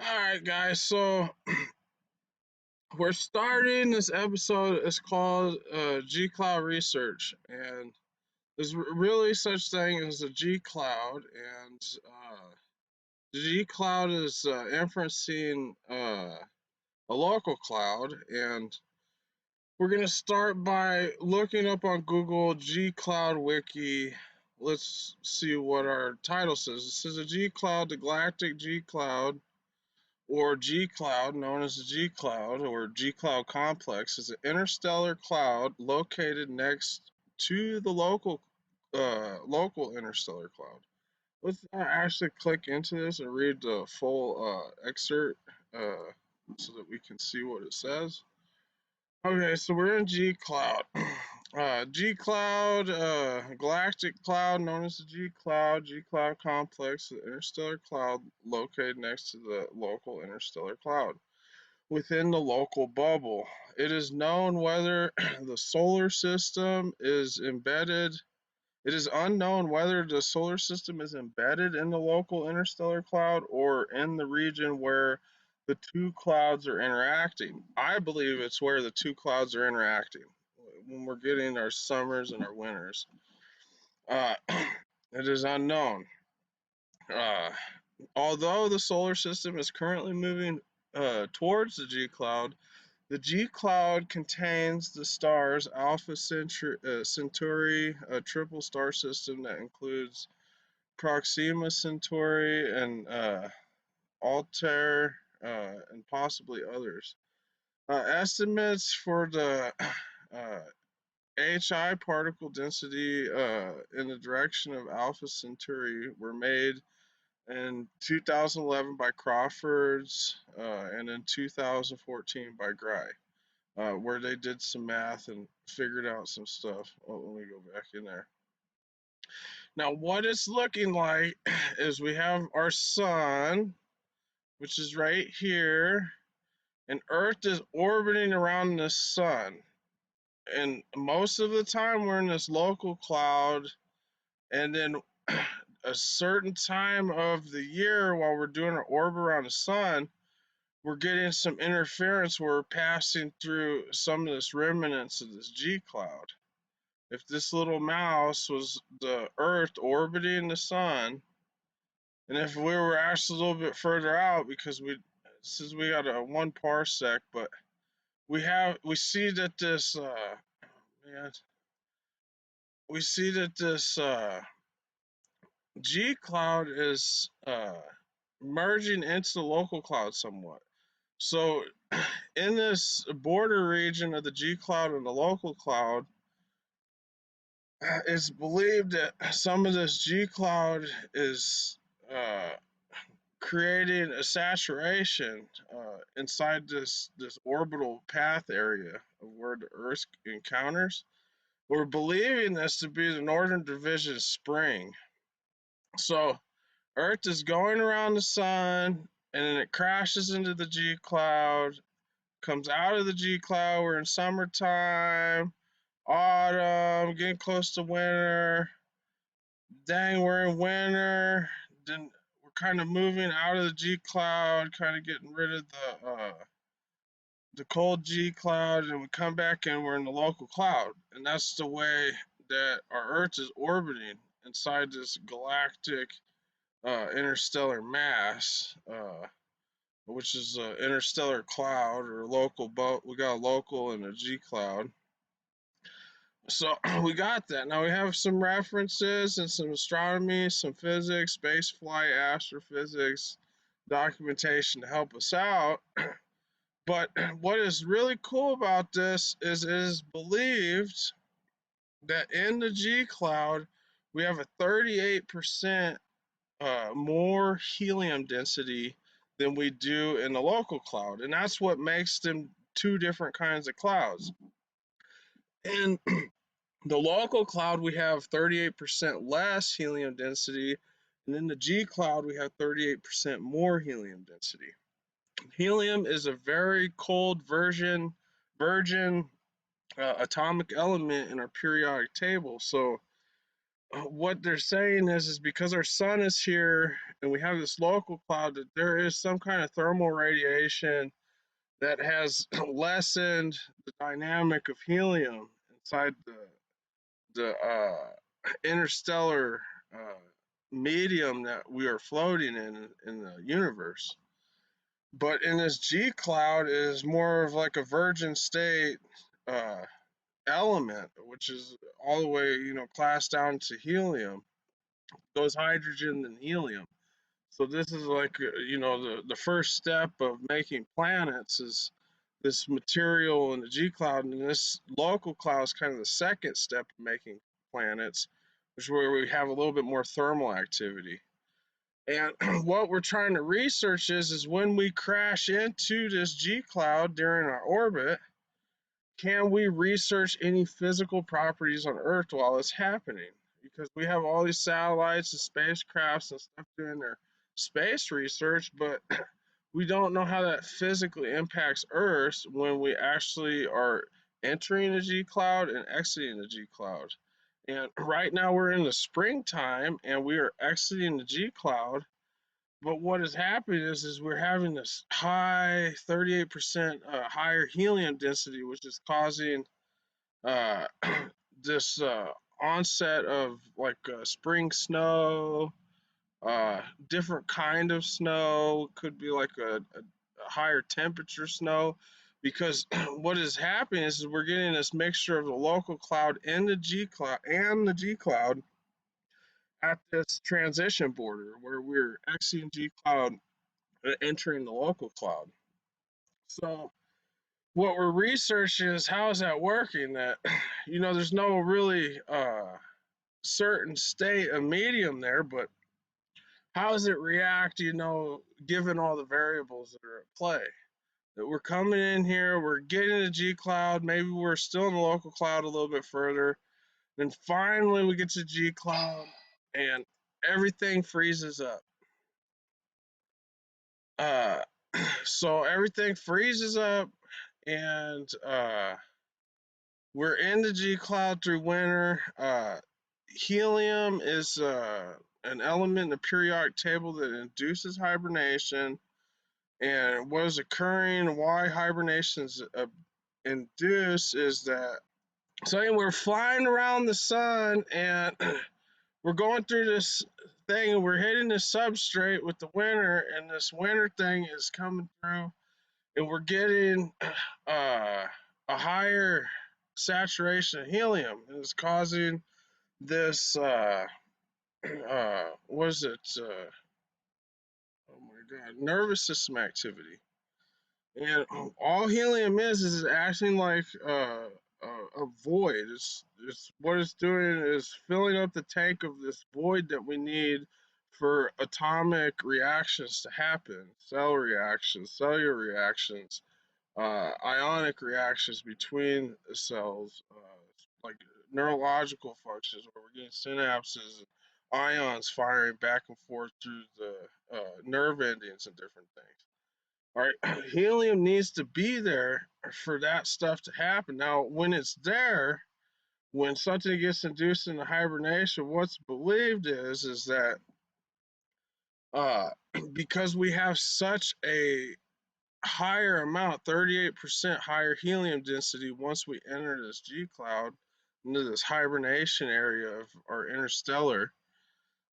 All right, guys. So we're starting this episode. It's called G Cloud Research, and there's really such thing as a G Cloud, and the G Cloud is inferencing a local cloud, and we're gonna start by looking up on Google G Cloud Wiki. Let's see what our title says. It says a G Cloud, the galactic G Cloud or G cloud, known as the G cloud or G cloud complex, is an interstellar cloud located next to the local interstellar cloud. Let's actually click into this and read the full excerpt so that we can see what it says. Okay, so we're in G cloud. G cloud, galactic cloud known as the G cloud complex, the interstellar cloud located next to the local interstellar cloud within the local bubble. It is known whether the solar system is embedded. It is unknown whether the solar system is embedded in the local interstellar cloud or in the region where the two clouds are interacting. I believe it's where the two clouds are interacting when we're getting our summers and our winters. Uh, it is unknown. Uh, Although the solar system is currently moving towards the G cloud contains the stars Alpha Centauri, a triple star system that includes Proxima Centauri and Altair and possibly others. Estimates for the HI particle density in the direction of Alpha Centauri were made in 2011 by Crawfords and in 2014 by Gray, where they did some math and figured out some stuff. Oh, let me go back in there. Now, what it's looking like is we have our sun, which is right here, and Earth is orbiting around the sun. And most of the time, we're in this local cloud, and then a certain time of the year while we're doing our orbit around the sun, we're getting some interference. We're passing through some of this remnants of this G cloud. If this little mouse was the Earth orbiting the sun, and if we were actually a little bit further out, because since we got a 1 parsec, but we see that this man, we see that this G cloud is merging into the local cloud somewhat. So in this border region of the G cloud and the local cloud, it's believed that some of this G cloud is creating a saturation inside this orbital path area of where the Earth encounters. We're believing this to be the Northern Division spring. So Earth is going around the sun, and then it crashes into the G cloud, comes out of the G cloud. We're in summertime, autumn, getting close to winter. Dang, we're in winter. Then we're kind of moving out of the G cloud, kind of getting rid of the cold G cloud, and we come back and we're in the local cloud. And that's the way that our Earth is orbiting inside this galactic interstellar mass, which is an interstellar cloud or local boat. We got a local and a G cloud. So we got that. Now we have some references and some astronomy, some physics, space flight, astrophysics, documentation to help us out. But what is really cool about this is it is believed that in the G cloud, we have a 38% more helium density than we do in the local cloud. And that's what makes them two different kinds of clouds. In the local cloud, we have 38% less helium density. And in the G cloud, we have 38% more helium density. Helium is a very cold virgin atomic element in our periodic table. So what they're saying is because our sun is here and we have this local cloud, that there is some kind of thermal radiation that has lessened the dynamic of helium inside the interstellar uh, medium that we are floating in the universe. But in this G cloud is more of like a virgin state uh, element, which is all the way, classed down to helium. Goes hydrogen and helium. So this is like, the first step of making planets is this material in the G cloud, and this local cloud is kind of the second step of making planets, which is where we have a little bit more thermal activity. And what we're trying to research is when we crash into this G cloud during our orbit, can we research any physical properties on Earth while it's happening? Because we have all these satellites and spacecrafts and stuff doing their space research, but we don't know how that physically impacts Earth when we actually are entering the G cloud and exiting the G cloud. And right now we're in the springtime and we are exiting the G cloud. But what is happening is we're having this high 38% higher helium density, which is causing uh, this onset of like spring snow, different kind of snow. Could be like a higher temperature snow, because what is happening is we're getting this mixture of the local cloud and the G cloud at this transition border where we're exiting G cloud and entering the local cloud. So what we're researching is how is that working? That there's no really certain state of medium there, but how does it react, given all the variables that are at play? That we're coming in here, we're getting a G cloud, maybe we're still in the local cloud a little bit further, then finally we get to G cloud and everything freezes up. Uh, so everything freezes up, and we're in the G cloud through winter. Helium is an element in the periodic table that induces hibernation. And what is occurring, why hibernations induce, is that so anyway, we're flying around the sun and we're going through this thing and we're hitting the substrate with the winter, and this winter thing is coming through and we're getting uh, a higher saturation of helium, and it's causing this what is it, oh my god, nervous system activity. And all helium is acting like a void. It's what it's doing is filling up the tank of this void that we need for atomic reactions to happen, cell reactions, cellular reactions, ionic reactions between the cells, like neurological functions, where we're getting synapses, ions firing back and forth through the nerve endings and different things. All right, helium needs to be there for that stuff to happen. Now, when it's there, when something gets induced into hibernation, what's believed is that uh, because we have such a higher amount, 38% higher helium density once we enter this G cloud into this hibernation area of our interstellar.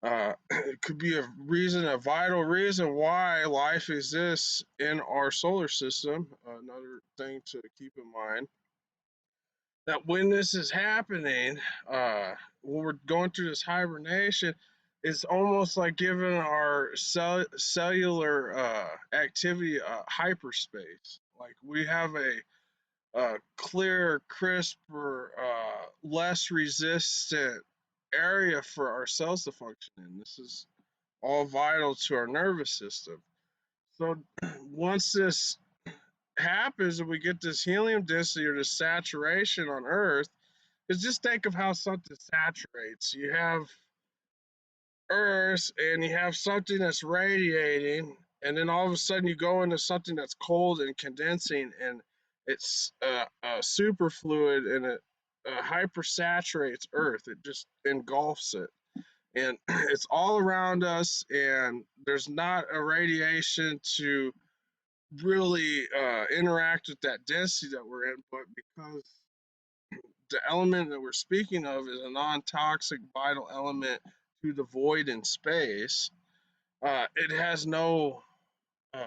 It could be a vital reason why life exists in our solar system. Another thing to keep in mind, that when this is happening, when we're going through this hibernation, it's almost like giving our cellular activity hyperspace. Like we have a clear, crisper, less resistant area for our cells to function in. This is all vital to our nervous system. So once this happens and we get this helium density or this saturation on Earth, is just think of how something saturates. You have Earth and you have something that's radiating, and then all of a sudden you go into something that's cold and condensing, and it's super fluid, and hypersaturates Earth. It just engulfs it, and it's all around us. And there's not a radiation to really interact with that density that we're in, but because the element that we're speaking of is a non-toxic vital element to the void in space, it has no uh,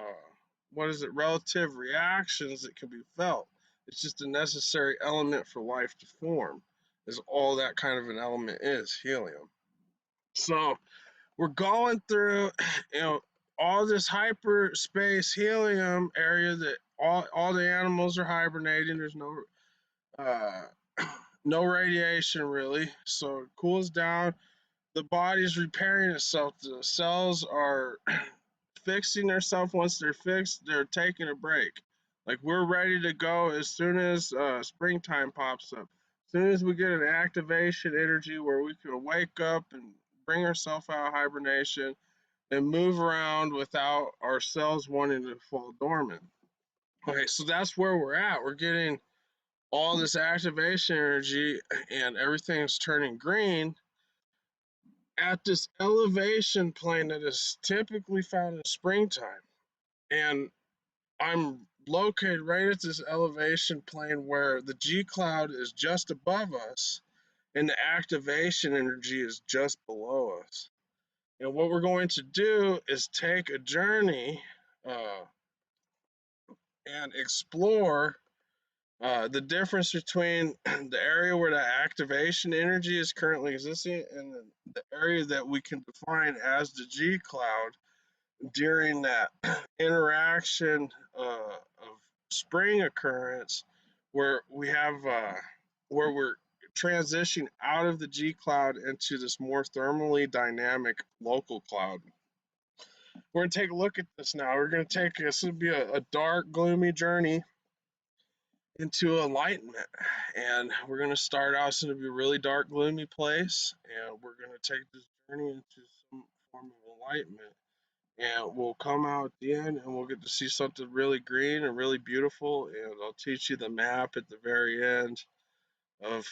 relative reactions that can be felt. It's just a necessary element for life to form, is all that kind of an element is, helium. So we're going through, you know, all this hyperspace helium area that all the animals are hibernating. There's uh, no radiation really, so it cools down. The body's repairing itself. The cells are fixing themselves. Once they're fixed, they're taking a break. Like we're ready to go as soon as springtime pops up. As soon as we get an activation energy where we can wake up and bring ourselves out of hibernation and move around without our cells wanting to fall dormant. Okay, so that's where we're at. We're getting all this activation energy and everything's turning green at this elevation plane that is typically found in springtime. And I'm located right at this elevation plane where the G cloud is just above us and the activation energy is just below us. And what we're going to do is take a journey uh, and explore the difference between the area where the activation energy is currently existing and the area that we can define as the G cloud during that interaction of spring occurrence where we have where we're transitioning out of the G cloud into this more thermally dynamic local cloud. We're going to take a look at this now. We're going to take this will be a dark, gloomy journey into enlightenment, and we're going to start out. It's going to be a really dark, gloomy place, and we're going to take this journey into some form of enlightenment, and we'll come out at the end and we'll get to see something really green and really beautiful, and I'll teach you the map at the very end of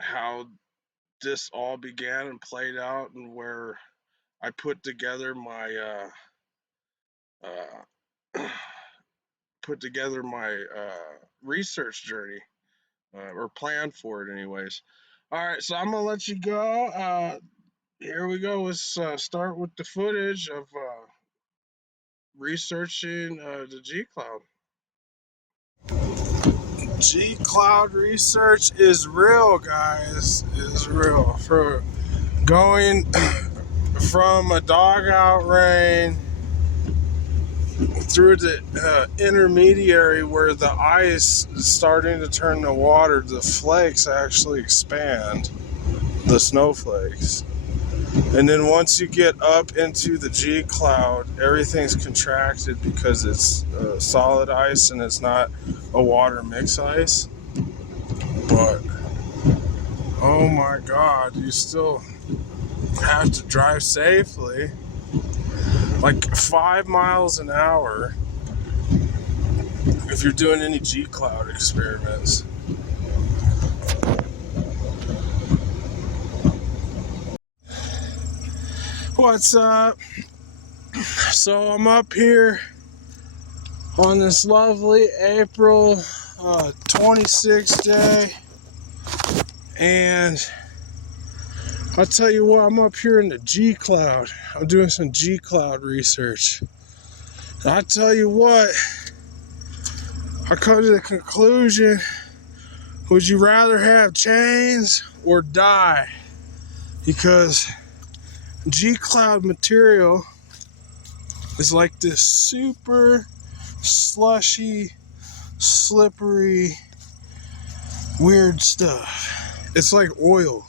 how this all began and played out, and where I put together my uh, research journey, or plan for it anyways. All right, so I'm gonna let you go. Here we go. Let's start with the footage of researching the G Cloud. G Cloud research is real, guys. Is real. For going from a dog out rain through the intermediary where the ice is starting to turn to water, the flakes actually expand, the snowflakes. And then once you get up into the G cloud, everything's contracted because it's solid ice and it's not a water mix ice. But oh my God, you still have to drive safely, like 5 miles an hour, if you're doing any G cloud experiments. What's up? So I'm up here on this lovely April 26th day, and I'll tell you what, I'm up here in the G cloud. I'm doing some G cloud research. And I tell you what, I come to the conclusion, would you rather have chains or die? Because G cloud material is like this super slushy, slippery, weird stuff. It's like oil.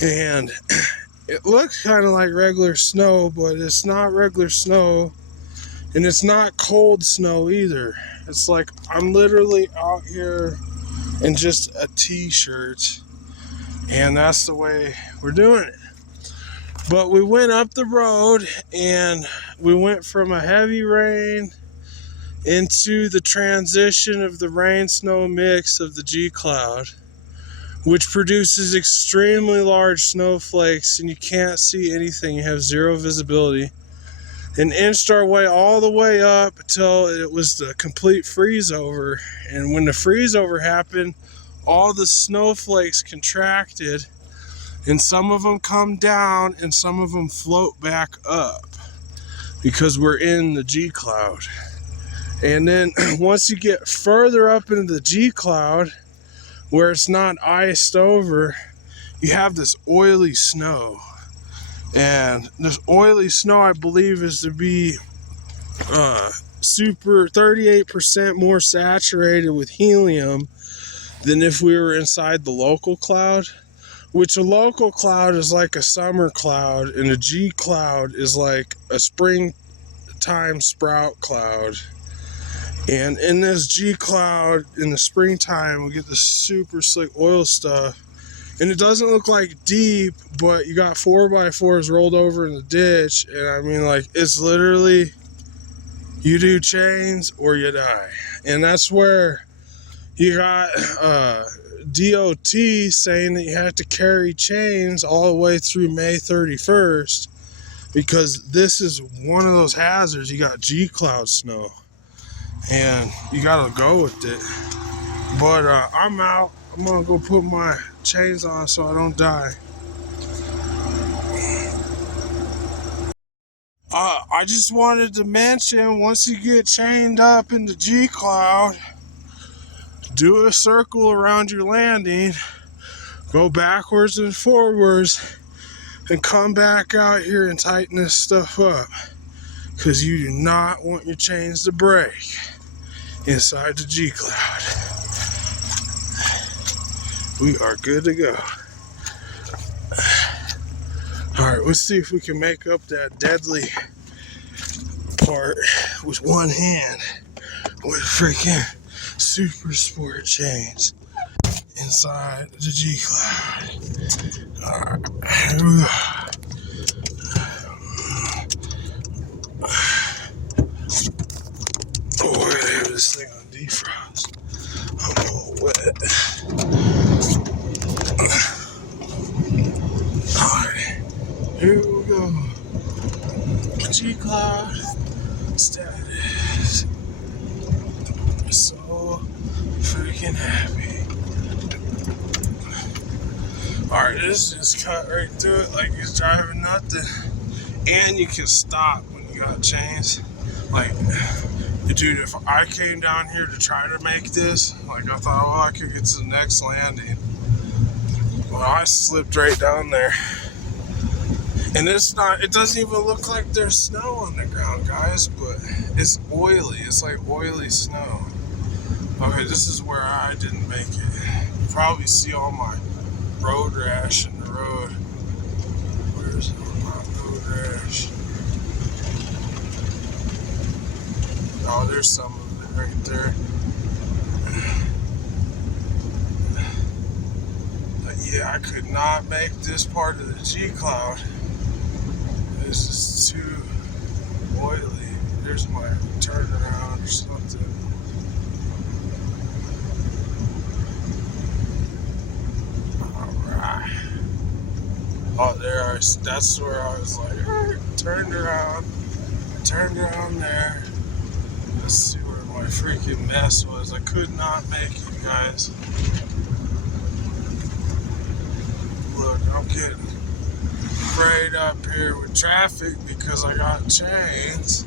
And it looks kind of like regular snow, but it's not regular snow. And it's not cold snow either. It's like I'm literally out here in just a t-shirt. And that's the way we're doing it. But we went up the road and we went from a heavy rain into the transition of the rain-snow mix of the G cloud. which produces extremely large snowflakes, and you can't see anything. You have zero visibility. And inched our way all the way up until it was the complete freeze over. And when the freeze over happened, all the snowflakes contracted, and some of them come down and some of them float back up because we're in the G cloud. And then once you get further up into the G cloud, where it's not iced over, you have this oily snow. And this oily snow, I believe, is to be super 38% more saturated with helium than if we were inside the local cloud, which a local cloud is like a summer cloud, and a G cloud is like a springtime sprout cloud. And in this G cloud, in the springtime, we get this super slick oil stuff. And it doesn't look like deep, but you got 4x4s rolled over in the ditch. And I mean, like, it's literally, you do chains or you die. And that's where you got DOT saying that you have to carry chains all the way through May 31st, because this is one of those hazards. You got G cloud snow, and you gotta go with it. But I'm out. I'm gonna go put my chains on so I don't die. I just wanted to mention, once you get chained up in the G cloud, do a circle around your landing, go backwards and forwards, and come back out here and tighten this stuff up, because you do not want your chains to break inside the G cloud. We are good to go. Alright, let's see if we can make up that deadly part with one hand with freaking super sport chains inside the G cloud. Alright, here we go. Oh, we're gonna have this thing on defrost. I'm all wet. Alright, here we go. G cloud status. So freaking happy. Alright, this just cut right through it like he's driving nothing. And you can stop when you got chains. Like, dude, if I came down here to try to make this, like, I thought, well, I could get to the next landing. Well, I slipped right down there. And it doesn't even look like there's snow on the ground, guys, but it's oily. It's like oily snow. Okay, this is where I didn't make it. You probably see all my road rash in the road. Where's my road rash? Oh, there's some of it right there. But yeah, I could not make this part of the G cloud. This is too oily. There's my turnaround or something. Alright. Oh, that's where I was like, turned around there. Let's see where my freaking mess was. I could not make it, guys. Look, I'm getting sprayed up here with traffic because I got chains.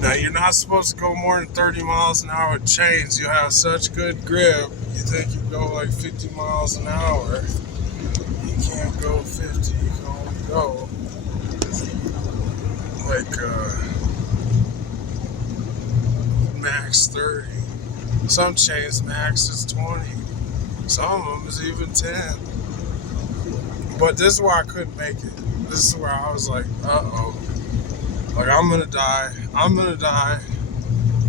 Now, you're not supposed to go more than 30 miles an hour with chains. You'll have such good grip. You think you go like 50 miles an hour. You can't go 50. You can only go like max 30. Some chains max is 20. Some of them is even 10. But this is where I couldn't make it. This is where I was like, uh-oh. Like, I'm gonna die.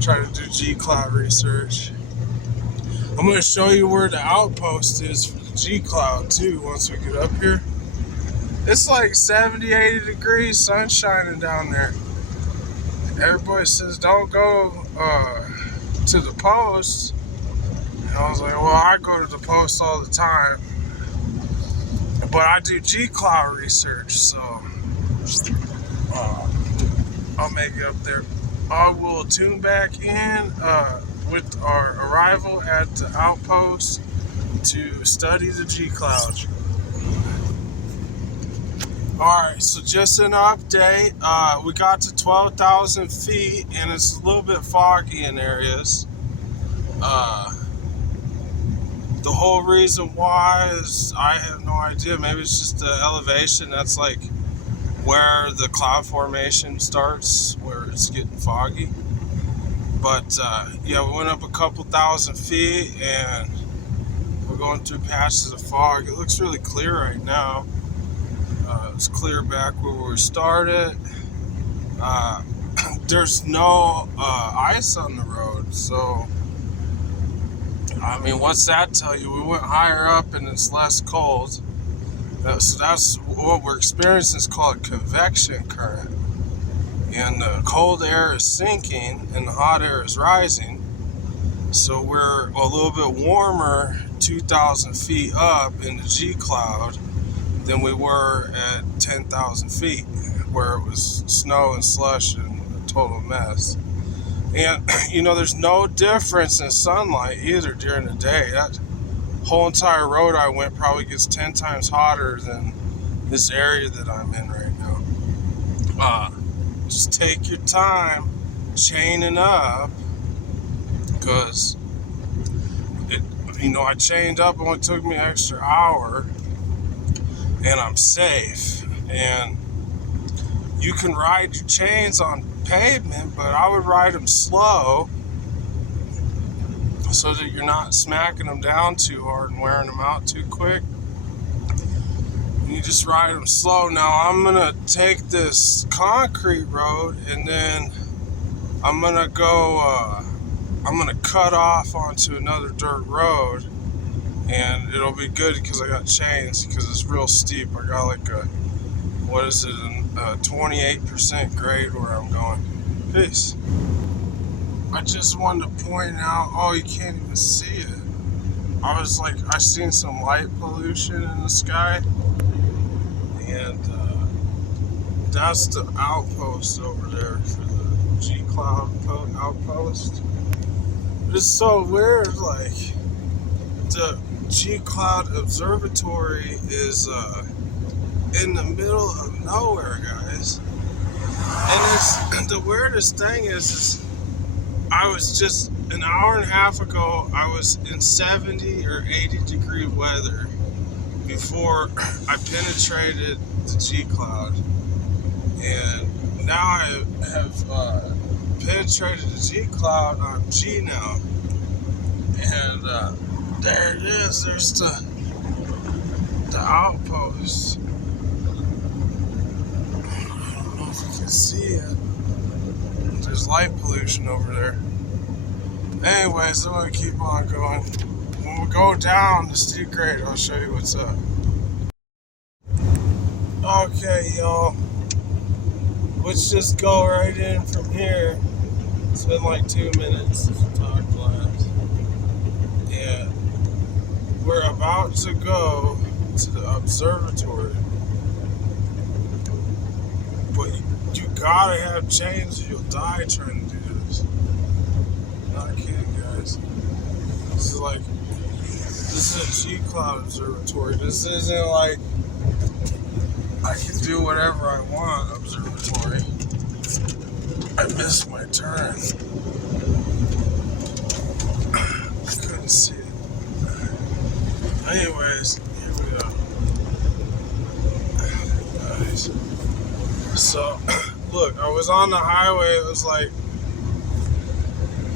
Trying to do G cloud research. I'm gonna show you where the outpost is for the G cloud too once we get up here. It's like 70, 80 degrees, sun shining down there. everybody says don't go to the post. And I was like, well, I go to the post all the time, but I do G-Cloud research, so uh, I'll make it up there. I will tune back in with our arrival at the outpost to study the G-Cloud. Alright, so just an update. We got to 12,000 feet and it's a little bit foggy in areas. The whole reason why is I have no idea. Maybe it's just the elevation. That's like where the cloud formation starts, where it's getting foggy. But yeah, we went up a couple thousand feet and we're going through patches of fog. It looks really clear right now. It's clear back where we started. There's no ice on the road, so I mean, what's that tell you? We went higher up and it's less cold. So that's what we're experiencing. Is called convection current, and the cold air is sinking and the hot air is rising. So we're a little bit warmer 2,000 feet up in the G cloud than we were at 10,000 feet, where it was snow and slush and a total mess. And, you know, there's no difference in sunlight either during the day. That whole entire road I went probably gets 10 times hotter than this area that I'm in right now. Just take your time chaining up, because, you know, I chained up. It only took me an extra hour, and I'm safe. And you can ride your chains on pavement, but I would ride them slow so that you're not smacking them down too hard and wearing them out too quick. You just ride them slow. Now I'm gonna take this concrete road and then I'm gonna go I'm gonna cut off onto another dirt road, and it'll be good because I got chains, because it's real steep. I got like a 28% grade where I'm going. Peace. I just wanted to point out, oh, you can't even see it. I was like, I seen some light pollution in the sky, and that's the outpost over there for the G-Cloud outpost. But it's so weird, like, the G-Cloud Observatory is in the middle of nowhere, guys. And the weirdest thing is I was just an hour and a half ago, I was in 70 or 80 degree weather before I penetrated the G-Cloud. And now I have penetrated the G-Cloud. I'm G now. And there it is. There's the outpost. I don't know if you can see it. There's light pollution over there. Anyways, I'm gonna keep on going. When we go down the steep grade, I'll show you what's up. Okay, y'all. Let's just go right in from here. It's been like 2 minutes since we talked last. And we're about to go to the observatory. But you gotta have chains or you'll die trying to do this. Not kidding, guys. This is a G-Cloud observatory. This isn't like I can do whatever I want observatory. I missed my turn. I couldn't see it. Anyways, here we go. Nice. So, look, I was on the highway. It was like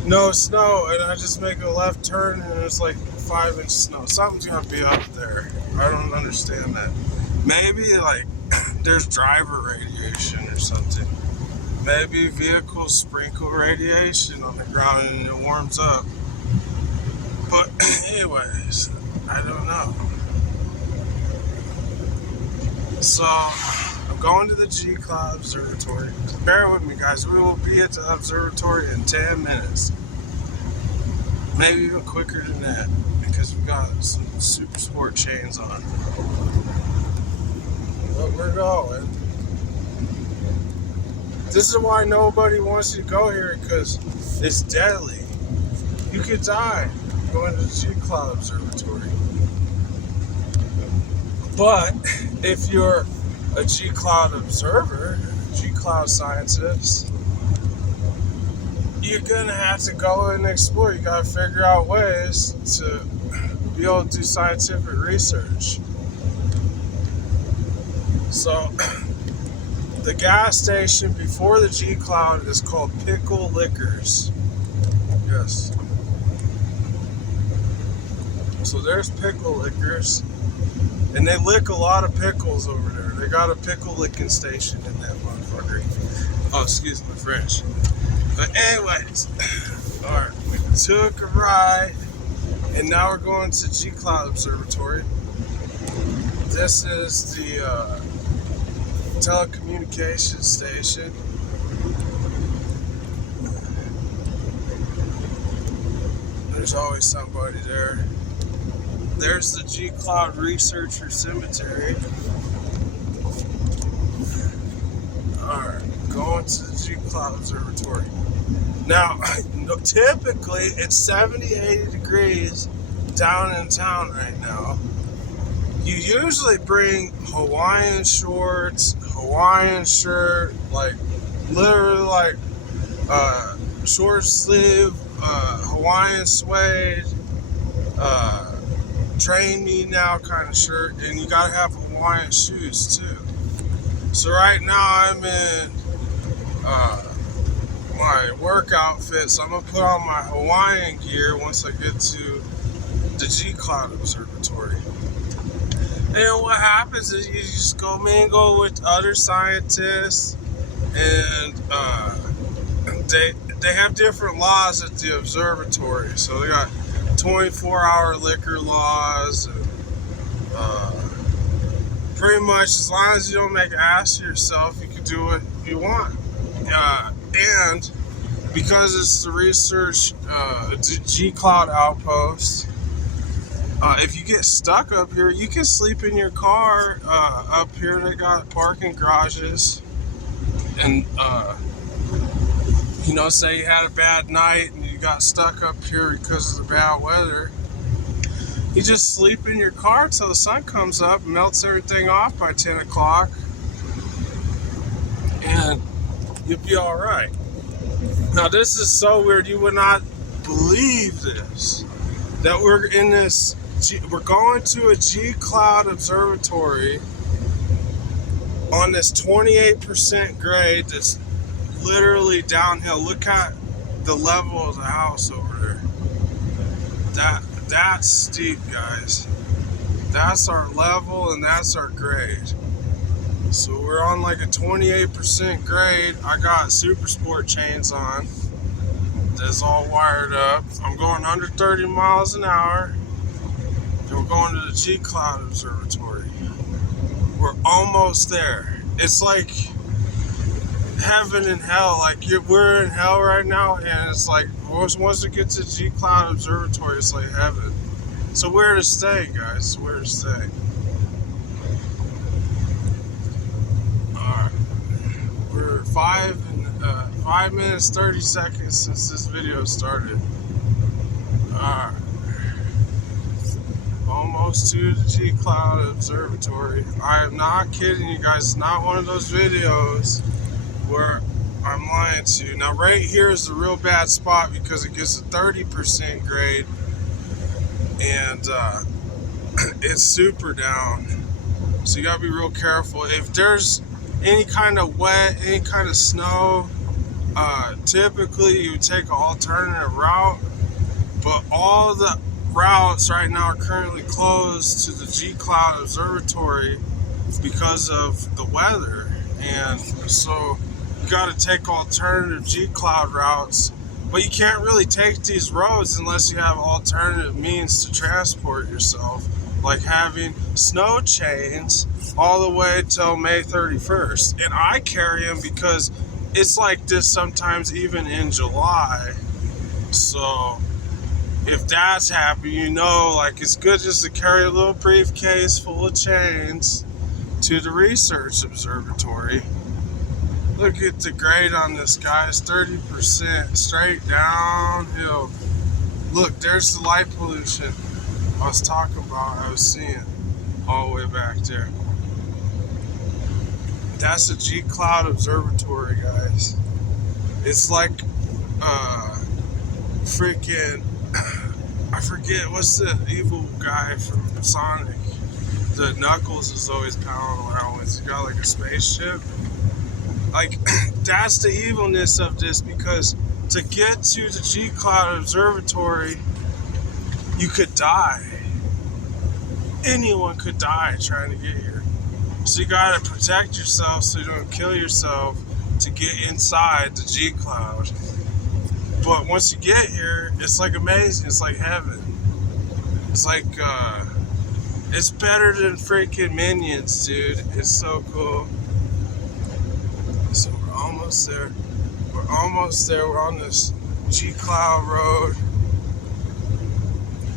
no snow, and I just make a left turn, and it's like 5-inch snow. Something's gonna be up there. I don't understand that. Maybe like there's driver radiation or something. Maybe vehicles sprinkle radiation on the ground and it warms up. But anyways, I don't know. So I'm going to the G Cloud Observatory. Bear with me, guys. We will be at the observatory in 10 minutes. Maybe even quicker than that, because we've got some super sport chains on. But we're going. This is why nobody wants you to go here, because it's deadly. You could die going to the G Cloud Observatory. But if you're a G Cloud observer, G Cloud scientist, you're gonna have to go and explore. You gotta figure out ways to be able to do scientific research. So, the gas station before the G Cloud is called Pickle Liquors. Yes. So there's Pickle Liquors, and they lick a lot of pickles over there. They got a pickle licking station in that motherfucker. Oh, excuse my French. But anyways, alright, we took a ride, and now we're going to G Cloud Observatory. This is the telecommunications station. There's always somebody there. There's the G Cloud Researcher Cemetery. Alright, going to the G Cloud Observatory. Now, typically it's 70, 80 degrees down in town right now. You usually bring Hawaiian shorts, Hawaiian shirt, like literally like short sleeve, Hawaiian suede, train me now kind of shirt, and you gotta have Hawaiian shoes too. So right now I'm in my work outfit, so I'm gonna put on my Hawaiian gear once I get to the G Cloud Observatory. And what happens is you just go mingle with other scientists, and they have different laws at the observatory. So they got 24-hour liquor laws, and pretty much as long as you don't make an ass of yourself, you can do what you want. And because it's the research G Cloud outpost, if you get stuck up here, you can sleep in your car up here. They got parking garages, and say you had a bad night and you got stuck up here because of the bad weather. You just sleep in your car till the sun comes up, melts everything off by 10 o'clock, and you'll be all right. Now, this is so weird. You would not believe this, that we're in this, we're going to a G Cloud Observatory on this 28% grade that's literally downhill. Look at the level of the house over there. That's steep, guys. That's our level, and that's our grade. So we're on like a 28% grade. I got super sport chains on. That's all wired up. I'm going under 30 miles an hour. And we're going to the G Cloud Observatory. We're almost there. It's like heaven and hell. Like we're in hell right now, and it's like once we get to G Cloud Observatory, it's like heaven. So where to stay, guys? Where to stay? Alright. We're 5 minutes 30 seconds since this video started. Alright. Almost to the G Cloud Observatory. I am not kidding you guys. It's not one of those videos where I'm lying to you. Now right here is the real bad spot because it gets a 30% grade, and it's super down. So you gotta be real careful. If there's any kind of wet, any kind of snow, typically you would take an alternative route, but all the routes right now are currently closed to the G Cloud Observatory because of the weather, and so you got to take alternative G Cloud routes. But you can't really take these roads unless you have alternative means to transport yourself. like having snow chains all the way till May 31st. And I carry them because it's like this sometimes even in July. So if that's happening, you know, like it's good just to carry a little briefcase full of chains to the research observatory. Look at the grade on this, guys, 30% straight downhill. Look, there's the light pollution I was talking about, I was seeing all the way back there. That's the G Cloud Observatory, guys. It's like freaking, I forget, what's the evil guy from Sonic that Knuckles is always pounding around with? He got like a spaceship. Like, that's the evilness of this, because to get to the G Cloud Observatory, you could die. Anyone could die trying to get here. So you gotta protect yourself so you don't kill yourself to get inside the G Cloud. But once you get here, it's like amazing. It's like heaven. It's like, it's better than freaking Minions, dude. It's so cool. So we're almost there. We're almost there. We're on this G Cloud road.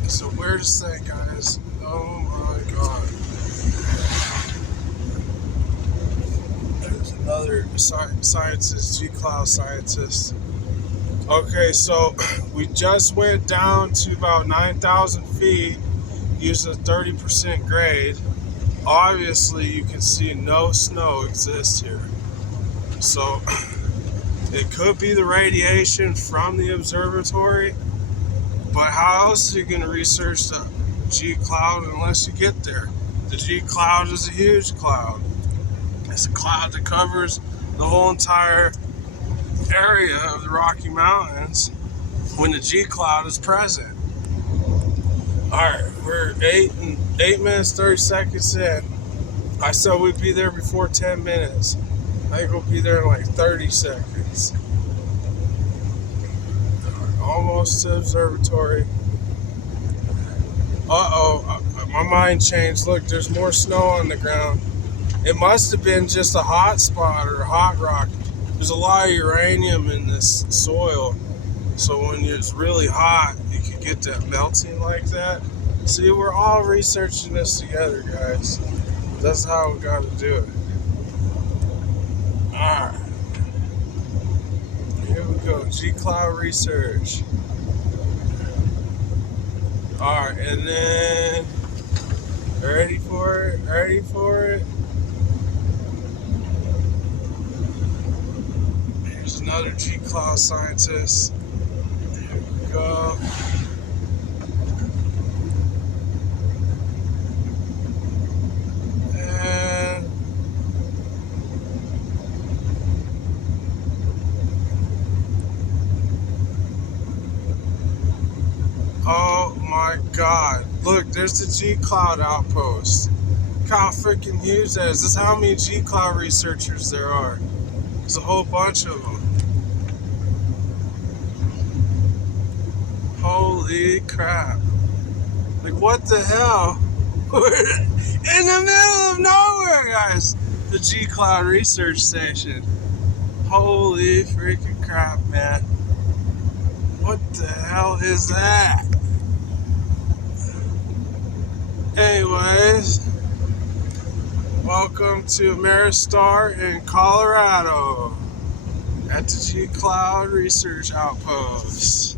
It's the weirdest thing, guys. Oh my god. There's another scientist, G Cloud scientist. Okay, so we just went down to about 9,000 feet using a 30% grade. Obviously, you can see no snow exists here. So it could be the radiation from the observatory, but how else are you going to research the G Cloud unless you get there? The G Cloud is a huge cloud. It's a cloud that covers the whole entire area of the Rocky Mountains when the G Cloud is present. Alright, we're 8 minutes 30 seconds in. I said we'd be there before 10 minutes. I think we'll be there in like 30 seconds. Almost to the observatory. My mind changed. Look, there's more snow on the ground. It must have been just a hot spot or a hot rock. There's a lot of uranium in this soil. So when it's really hot, you can get that melting like that. See, we're all researching this together, guys. That's how we got to do it. Alright. Here we go. G Cloud research. Alright, and then ready for it? Ready for it? Here's another G Cloud scientist. Here we go. And oh my god. Look, there's the G Cloud outpost. Look how freaking huge that is. This is how many G Cloud researchers there are. There's a whole bunch of them. Holy crap. Like, what the hell? We're in the middle of nowhere, guys. The G Cloud research station. Holy freaking crap, man. What the hell is that? Anyways, welcome to Ameristar in Colorado at the G Cloud Research Outpost.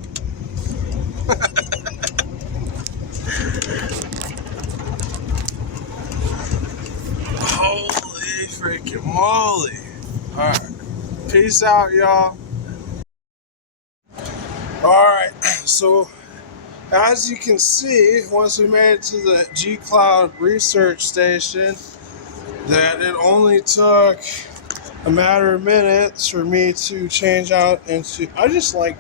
Holy freaking moly. Alright, peace out, y'all. Alright, so as you can see, once we made it to the G Cloud Research Station, that it only took a matter of minutes for me to change out into... I just like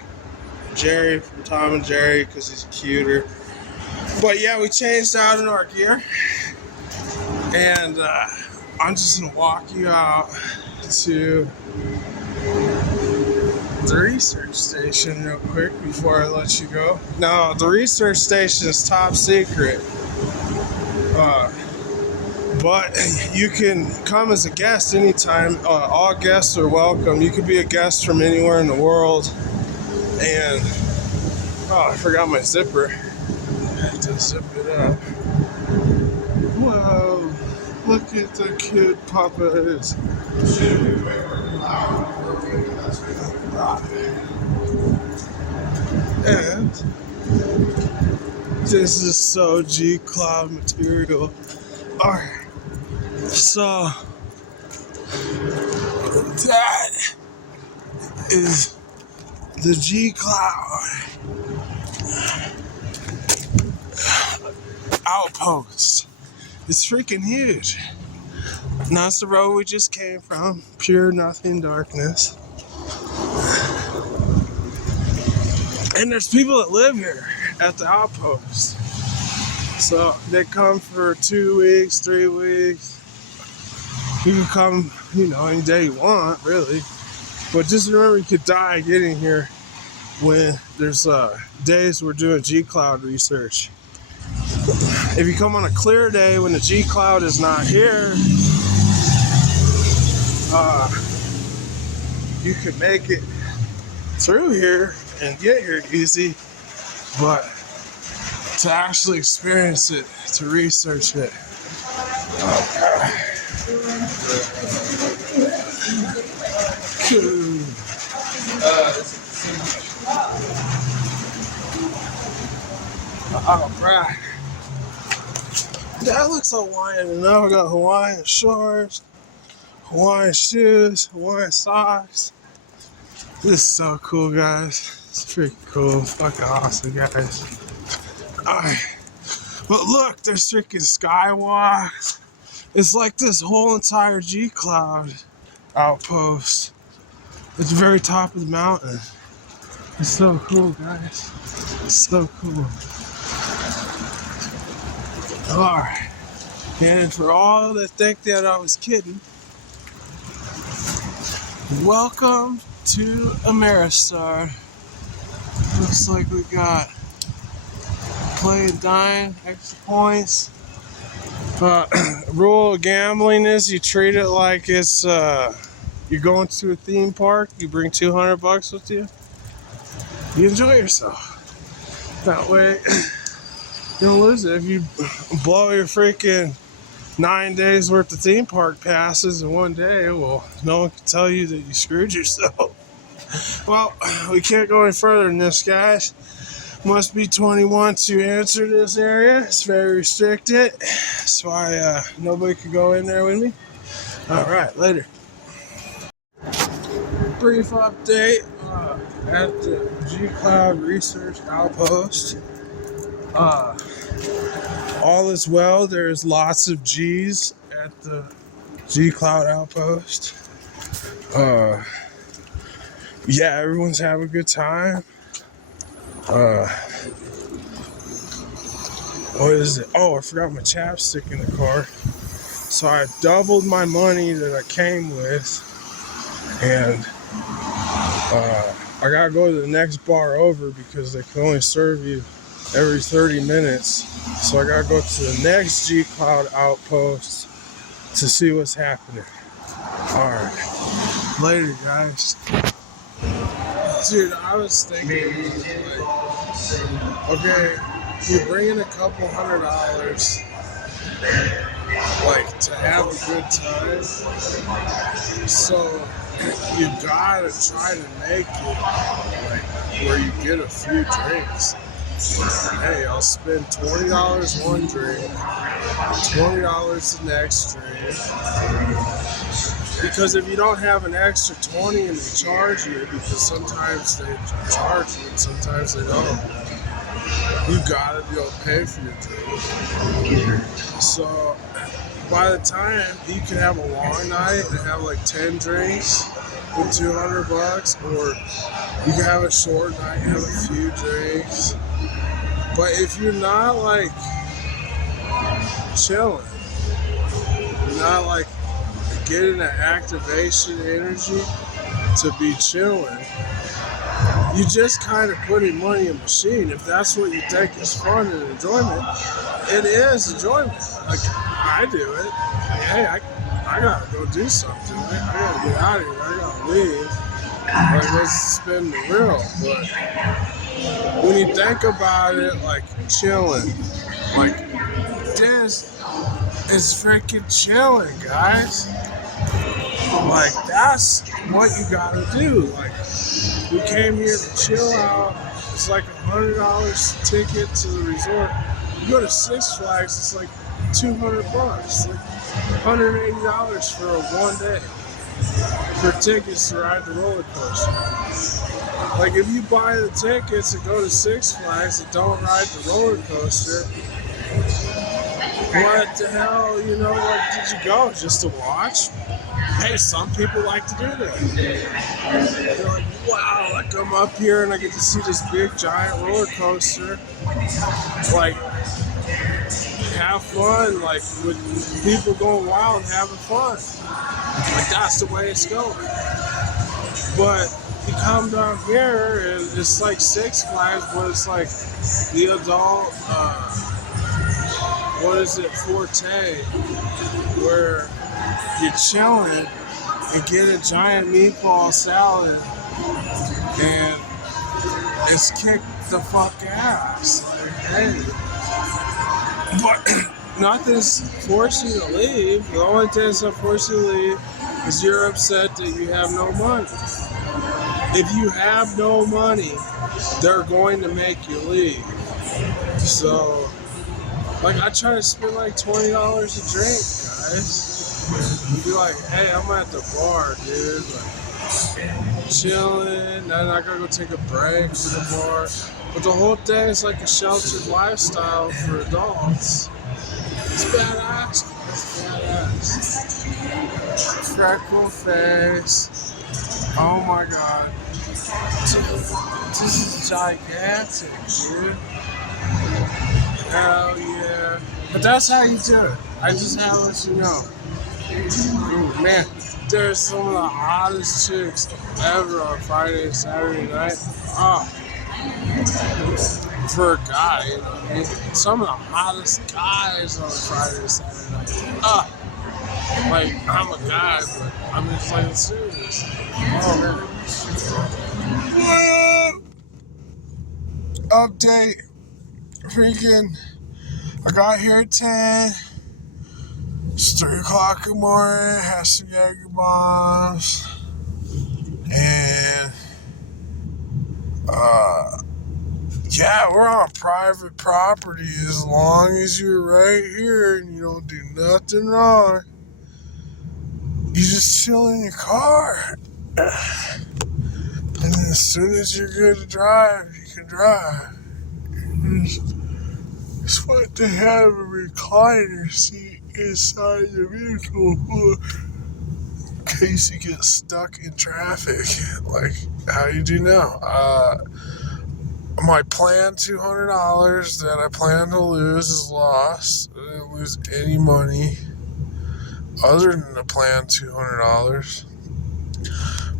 Jerry from Tom and Jerry because he's cuter. But yeah, we changed out in our gear. And I'm just going to walk you out to the research station real quick before I let you go. Now, the research station is top secret. But you can come as a guest anytime. All guests are welcome. You could be a guest from anywhere in the world. And, oh, I forgot my zipper. I have to zip it up. Whoa, look at the cute puppies. And this is so G-Cloud material. Alright, so that is the G-Cloud outpost. It's freaking huge. And that's the road we just came from. Pure nothing darkness. And there's people that live here at the outpost. So they come for 2 weeks, 3 weeks. You can come, any day you want, really. But just remember, you could die getting here when there's days we're doing G-Cloud research. If you come on a clear day when the G-Cloud is not here, you can make it through here and get here easy, but to actually experience it, to research it, alright. That looks Hawaiian enough. We got Hawaiian shorts, Hawaiian shoes, Hawaiian socks. This is so cool, guys. It's pretty cool. Fucking awesome, guys. Alright. But look, there's freaking skywalks. It's like this whole entire G-Cloud outpost at the very top of the mountain. It's so cool, guys. It's so cool. Alright. And for all that think that I was kidding, welcome to Ameristar. Looks like we got play and dine, extra points. Rule of gambling is you treat it like it's you're going to a theme park. You bring $200 with you. You enjoy yourself. That way you don't lose it. If you blow your freaking 9 days worth of theme park passes in one day, well, no one can tell you that you screwed yourself. Well, we can't go any further than this, guys. Must be 21 to enter this area. It's very restricted. That's why nobody could go in there with me. Alright, later. Brief update at the G-Cloud Research Outpost. All is well. There's lots of G's at the G-Cloud Outpost. Yeah, everyone's having a good time. What is it? Oh, I forgot my chapstick in the car. So I doubled my money that I came with. And I gotta go to the next bar over because they can only serve you every 30 minutes. So I gotta go to the next G-Cloud outpost to see what's happening. Alright. Later, guys. Dude, I was thinking, okay, you're bringing a couple $100, to have a good time. So you gotta try to make it where you get a few drinks. Hey, I'll spend $20 one drink, $20 the next drink. Because if you don't have an extra 20 and they charge you, because sometimes they charge you and sometimes they don't, you gotta be able to pay for your drink. So by the time you can have a long night and have 10 drinks with $200, or you can have a short night and have a few drinks. But if you're not chilling, you're not getting that activation energy to be chilling, you just kind of putting money in a machine. If that's what you think is fun and enjoyment, it is enjoyment. Like, I do it. Hey, I gotta go do something. I gotta get out of here. I gotta leave. Like, let's spin the wheel. But when you think about it, like chilling, like this is freaking chilling, guys. Like, that's what you gotta do. Like, we came here to chill out. It's like $100 ticket to the resort. You go to Six Flags, it's like $200, like $180 for a 1 day for tickets to ride the roller coaster. Like, if you buy the tickets and go to Six Flags and don't ride the roller coaster, what the hell, what did you go? Just to watch? Hey, some people like to do that. They're like, wow, I come up here and I get to see this big giant roller coaster. Like, have fun, like, with people going wild and having fun. Like, that's the way it's going. But you come down here and it's like Six Flags, but it's like the adult, Forte, where you're chilling and get a giant meatball salad and it's kicked the fuck ass. Like, hey. But nothing's forcing you to leave. The only thing that's forcing you to leave is you're upset that you have no money. If you have no money, they're going to make you leave. So, like, I try to spend like $20 a drink, guys. And be like, hey, I'm at the bar, dude. Like, chilling. Then I gotta go take a break from the bar. But the whole thing is like a sheltered lifestyle for adults. It's badass. It's badass. Freckle face. Oh my god. This is gigantic, dude. Hell yeah. But that's how you do it. I just have to let you know. Ooh, man, there's some of the hottest chicks ever on Friday and Saturday night. Oh. For a guy, you know what I mean? Some of the hottest guys on Friday and Saturday night. Like, I'm a guy, but I'm just like serious. Oh, man. Update. Freaking, I got here at 10. It's 3 o'clock in the morning. Had some Jaeger bombs. And, yeah, we're on private property. As long as you're right here and you don't do nothing wrong, you just chill in your car. And then as soon as you're good to drive, you can drive. It's what they have a recliner seat inside the vehicle in case you get stuck in traffic. Like how you do now. My planned $200 that I plan to lose is lost. I didn't lose any money other than the planned $200.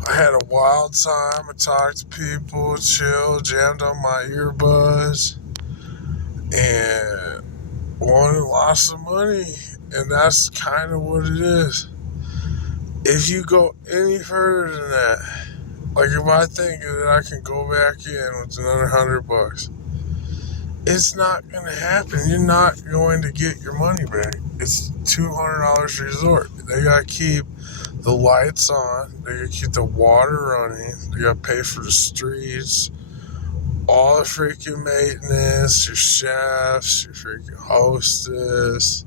I had a wild time. I talked to people, chilled, jammed on my earbuds, and won and lost some money. And that's kind of what it is. If you go any further than that, like if I think that I can go back in with another $100, it's not going to happen. You're not going to get your money back. It's $200 resort. They got to keep the lights on. They got to keep the water running. They got to pay for the streets. All the freaking maintenance, your chefs, your freaking hostess,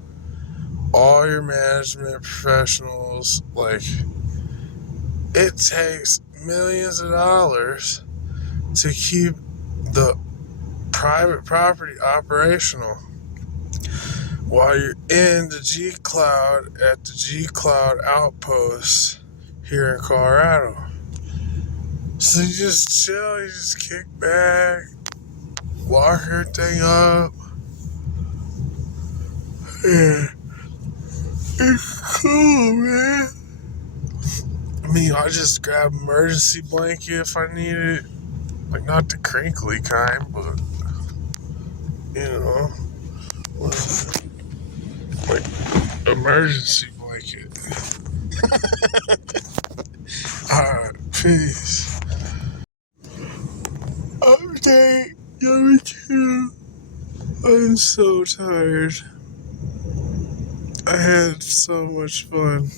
all your management professionals. Like, it takes millions of dollars to keep the private property operational while you're in the G Cloud at the G Cloud outpost here in Colorado. So you just chill, you just kick back, lock everything up. Yeah. It's cool, man. I mean, I just grab an emergency blanket if I need it. Like, not the crinkly kind, but, you know, like, emergency blanket. Alright, peace. Update number 2. I'm so tired. I had so much fun.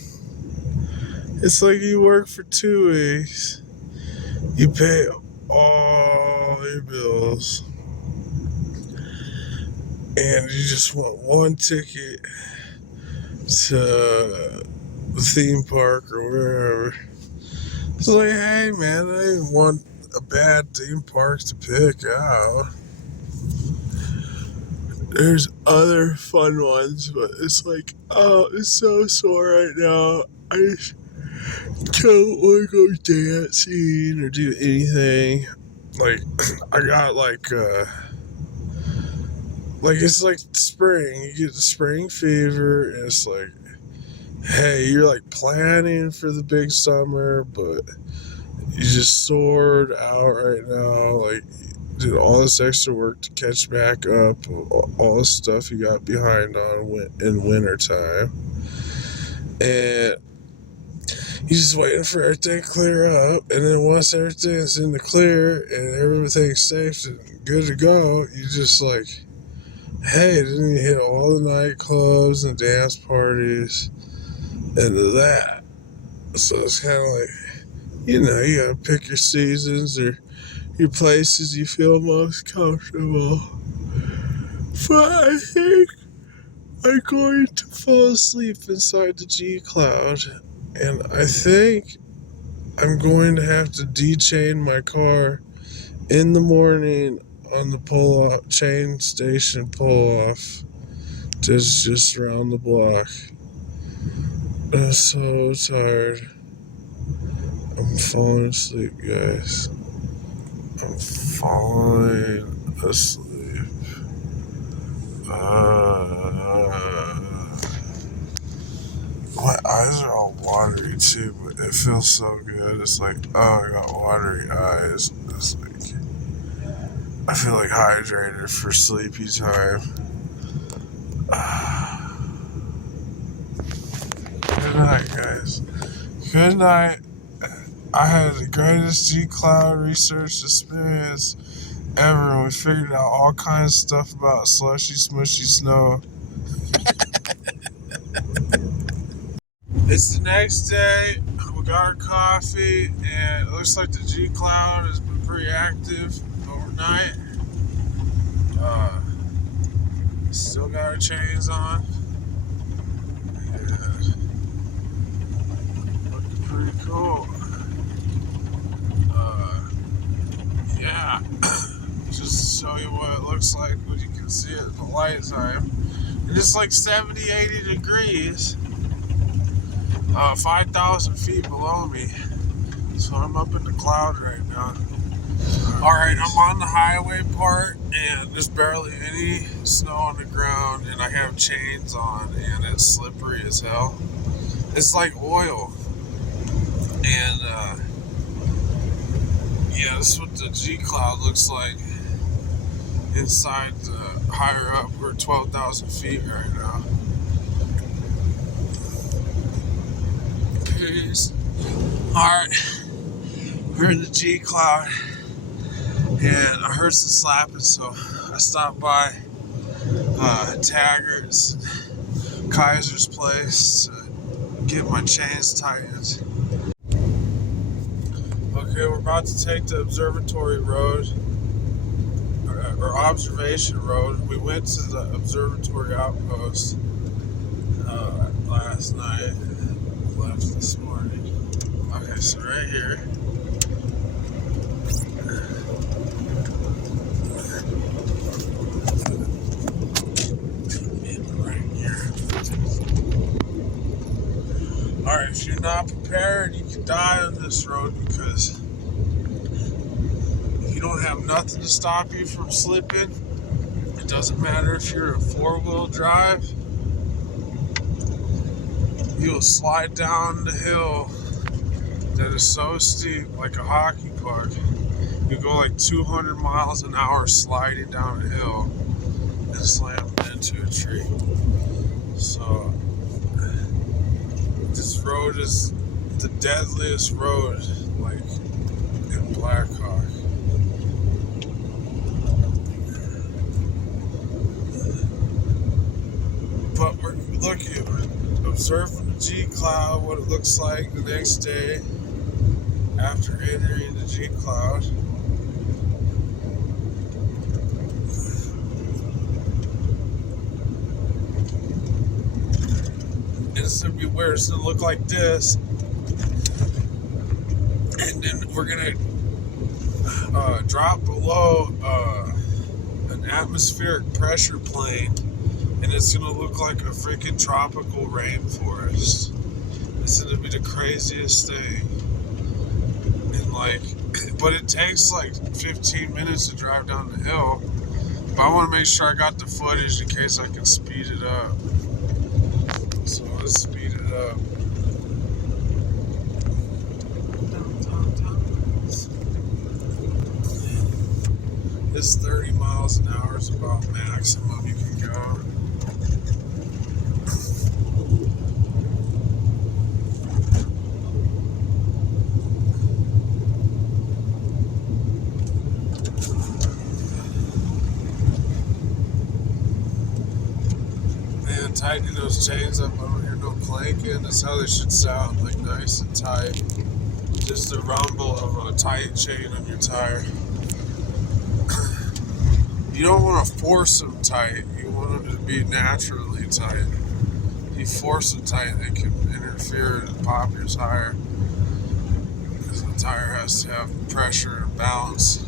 It's like you work for 2 weeks. You pay all your bills. And you just want one ticket to the theme park or wherever. It's like, hey man, I didn't want a bad theme park to pick out. There's other fun ones, but it's like, oh, it's so sore right now. I just don't want to go dancing or do anything. Like, I got like it's like spring. You get the spring fever, and it's like, hey, you're like planning for the big summer, but you just soared out right now. Like, did all this extra work to catch back up, all this stuff you got behind on in winter time, and you're just waiting for everything to clear up. And then once everything's in the clear and everything's safe and good to go, you just like, hey, then you hit all the nightclubs and dance parties into that. So it's kind of like, you know, you gotta pick your seasons or your places you feel most comfortable. But I think I'm going to fall asleep inside the G Cloud, and I think I'm going to have to dechain my car in the morning on the pull-off chain station pull-off. Just around the block. I'm so tired. I'm falling asleep, guys. I'm falling asleep. My eyes are all watery too, but it feels so good. It's like, oh, I got watery eyes. It's like, I feel like hydrated for sleepy time. Good night, guys. Good night. I had the greatest G-Cloud research experience ever. We figured out all kinds of stuff about slushy, smushy snow. It's the next day. We got our coffee, and it looks like the G-Cloud has been pretty active overnight. Still got our chains on. Yeah. Looking pretty cool. Yeah. Just to show you what it looks like when you can see it in the light time. And it's like 70, 80 degrees. 5,000 feet below me. So I'm up in the cloud right now. Alright, I'm on the highway part, and there's barely any snow on the ground, and I have chains on, and it's slippery as hell. It's like oil. And, yeah, this is what the G-Cloud looks like inside higher up. We're 12,000 feet right now. Peace. Alright, we're in the G-Cloud, and I heard some slapping, so I stopped by Taggart's, Kaiser's place to get my chains tightened. Okay, we're about to take the observatory road, or observation road. We went to the observatory outpost last night, left this morning. Okay, so right here. Right here. Alright, if you're not prepared, you can die on this road, because you don't have nothing to stop you from slipping. It doesn't matter if you're a 4-wheel drive. You'll slide down the hill that is so steep, like a hockey puck, You go like 200 miles an hour sliding down a hill and slamming into a tree. So this road is the deadliest road, like in Blackhawk. But we're looking, observing the G cloud, what it looks like the next day after entering the G cloud. It's gonna be weird. It's gonna look like this, and then we're gonna drop below an atmospheric pressure plane, and it's gonna look like a freaking tropical rainforest. It's gonna be the craziest thing. And like, but it takes like 15 minutes to drive down the hill. But I want to make sure I got the footage in case I can speed it up. So let's speed it up. This 30 miles an hour is about maximum you can go. Man, tightening those chains up, I don't hear no clanking. That's how they should sound, like nice and tight. Just the rumble of a tight chain on your tire. You don't want to force them tight. You want them to be naturally tight. If you force them tight, they can interfere and pop your tire. Because the tire has to have pressure and balance.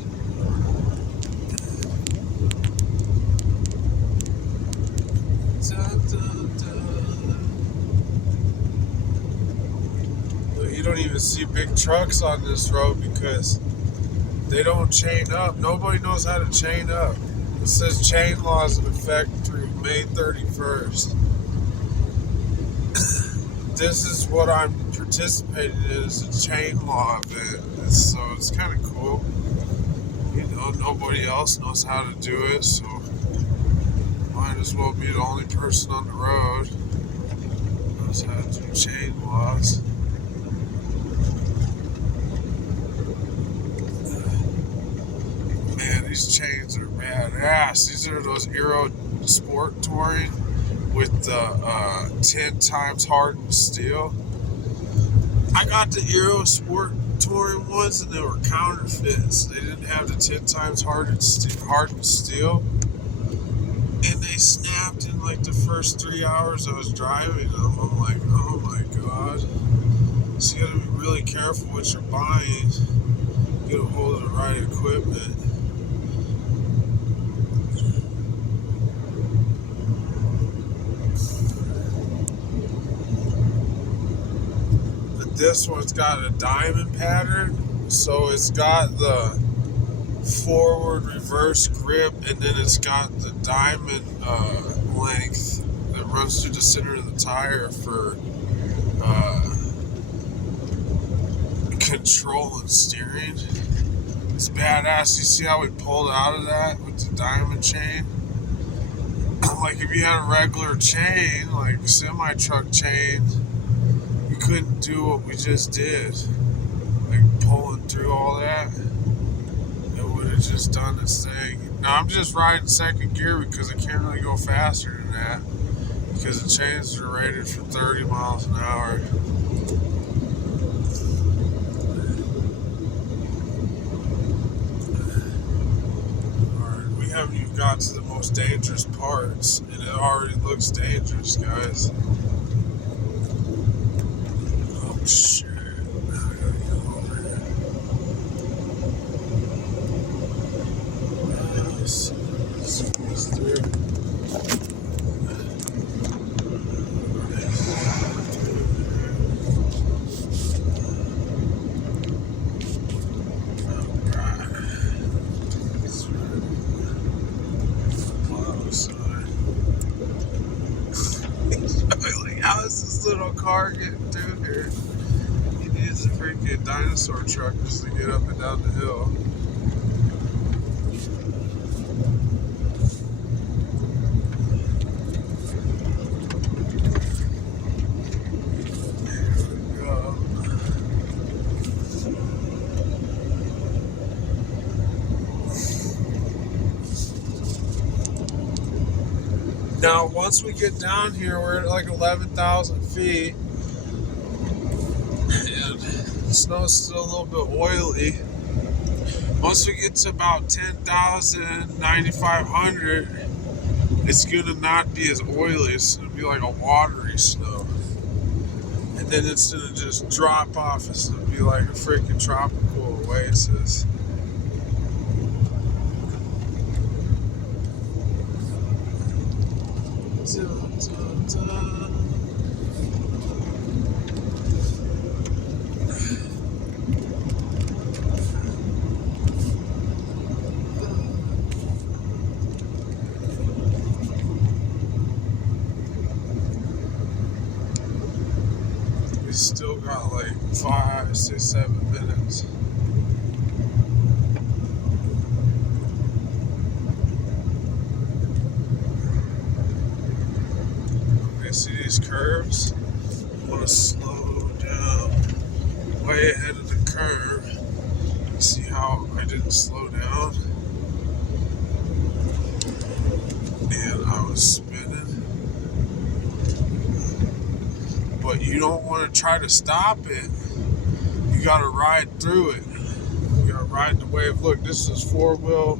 You don't even see big trucks on this road because they don't chain up. Nobody knows how to chain up. It says chain laws in effect through May 31st. This is what I'm participating in, is a chain law event. So it's kind of cool. You know, nobody else knows how to do it, so might as well be the only person on the road who knows how to do chain laws. Man, these chains are badass. These are those Aero Sport Touring with the 10 times hardened steel. I got the Aero Sport Touring ones and they were counterfeits. They didn't have the 10 times hardened steel. And they snapped in like the first 3 hours I was driving them. I'm like, oh my god. So you gotta be really careful what you're buying. Get a hold of the right equipment. But this one's got a diamond pattern. So it's got the forward reverse grip, and then it's got the diamond length that runs through the center of the tire for control and steering. It's badass. You see how we pulled out of that with the diamond chain? Like if you had a regular chain, like a semi-truck chain, you couldn't do what we just did, like pulling through all that. It's just done its thing. Now I'm just riding second gear because I can't really go faster than that because the chains are rated for 30 miles an hour. Alright, we haven't even got to the most dangerous parts and it already looks dangerous, guys. Oh shit. How is this little car getting through here? He needs a freaking dinosaur truck just to get up and down the hill. Now, once we get down here, we're at like 11,000 feet, and the snow's still a little bit oily. Once we get to about 10,000, 9,500, it's gonna not be as oily. It's gonna be like a watery snow. And then it's gonna just drop off. It's gonna be like a freaking tropical oasis. We still got like 5, 6, 7 minutes. Okay, see these curves? I want to slow down way ahead of the curve. See how I didn't slow down? And I was spinning. But you don't want to try to stop it. You got to ride through it. You got to ride the wave. Look, this is 4-wheel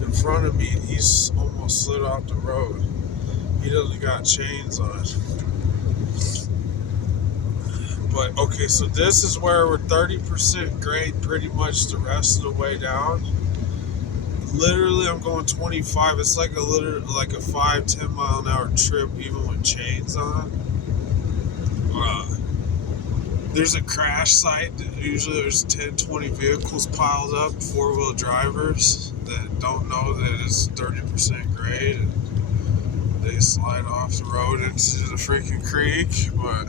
in front of me, and he's almost slid off the road. He doesn't got chains on. But okay, so this is where we're 30% grade pretty much the rest of the way down. Literally, I'm going 25. It's like a 5-10 mile an hour trip, even with chains on. There's a crash site. Usually there's 10, 20 vehicles piled up, 4-wheel drivers that don't know that it's 30% grade, and they slide off the road into the freaking creek. But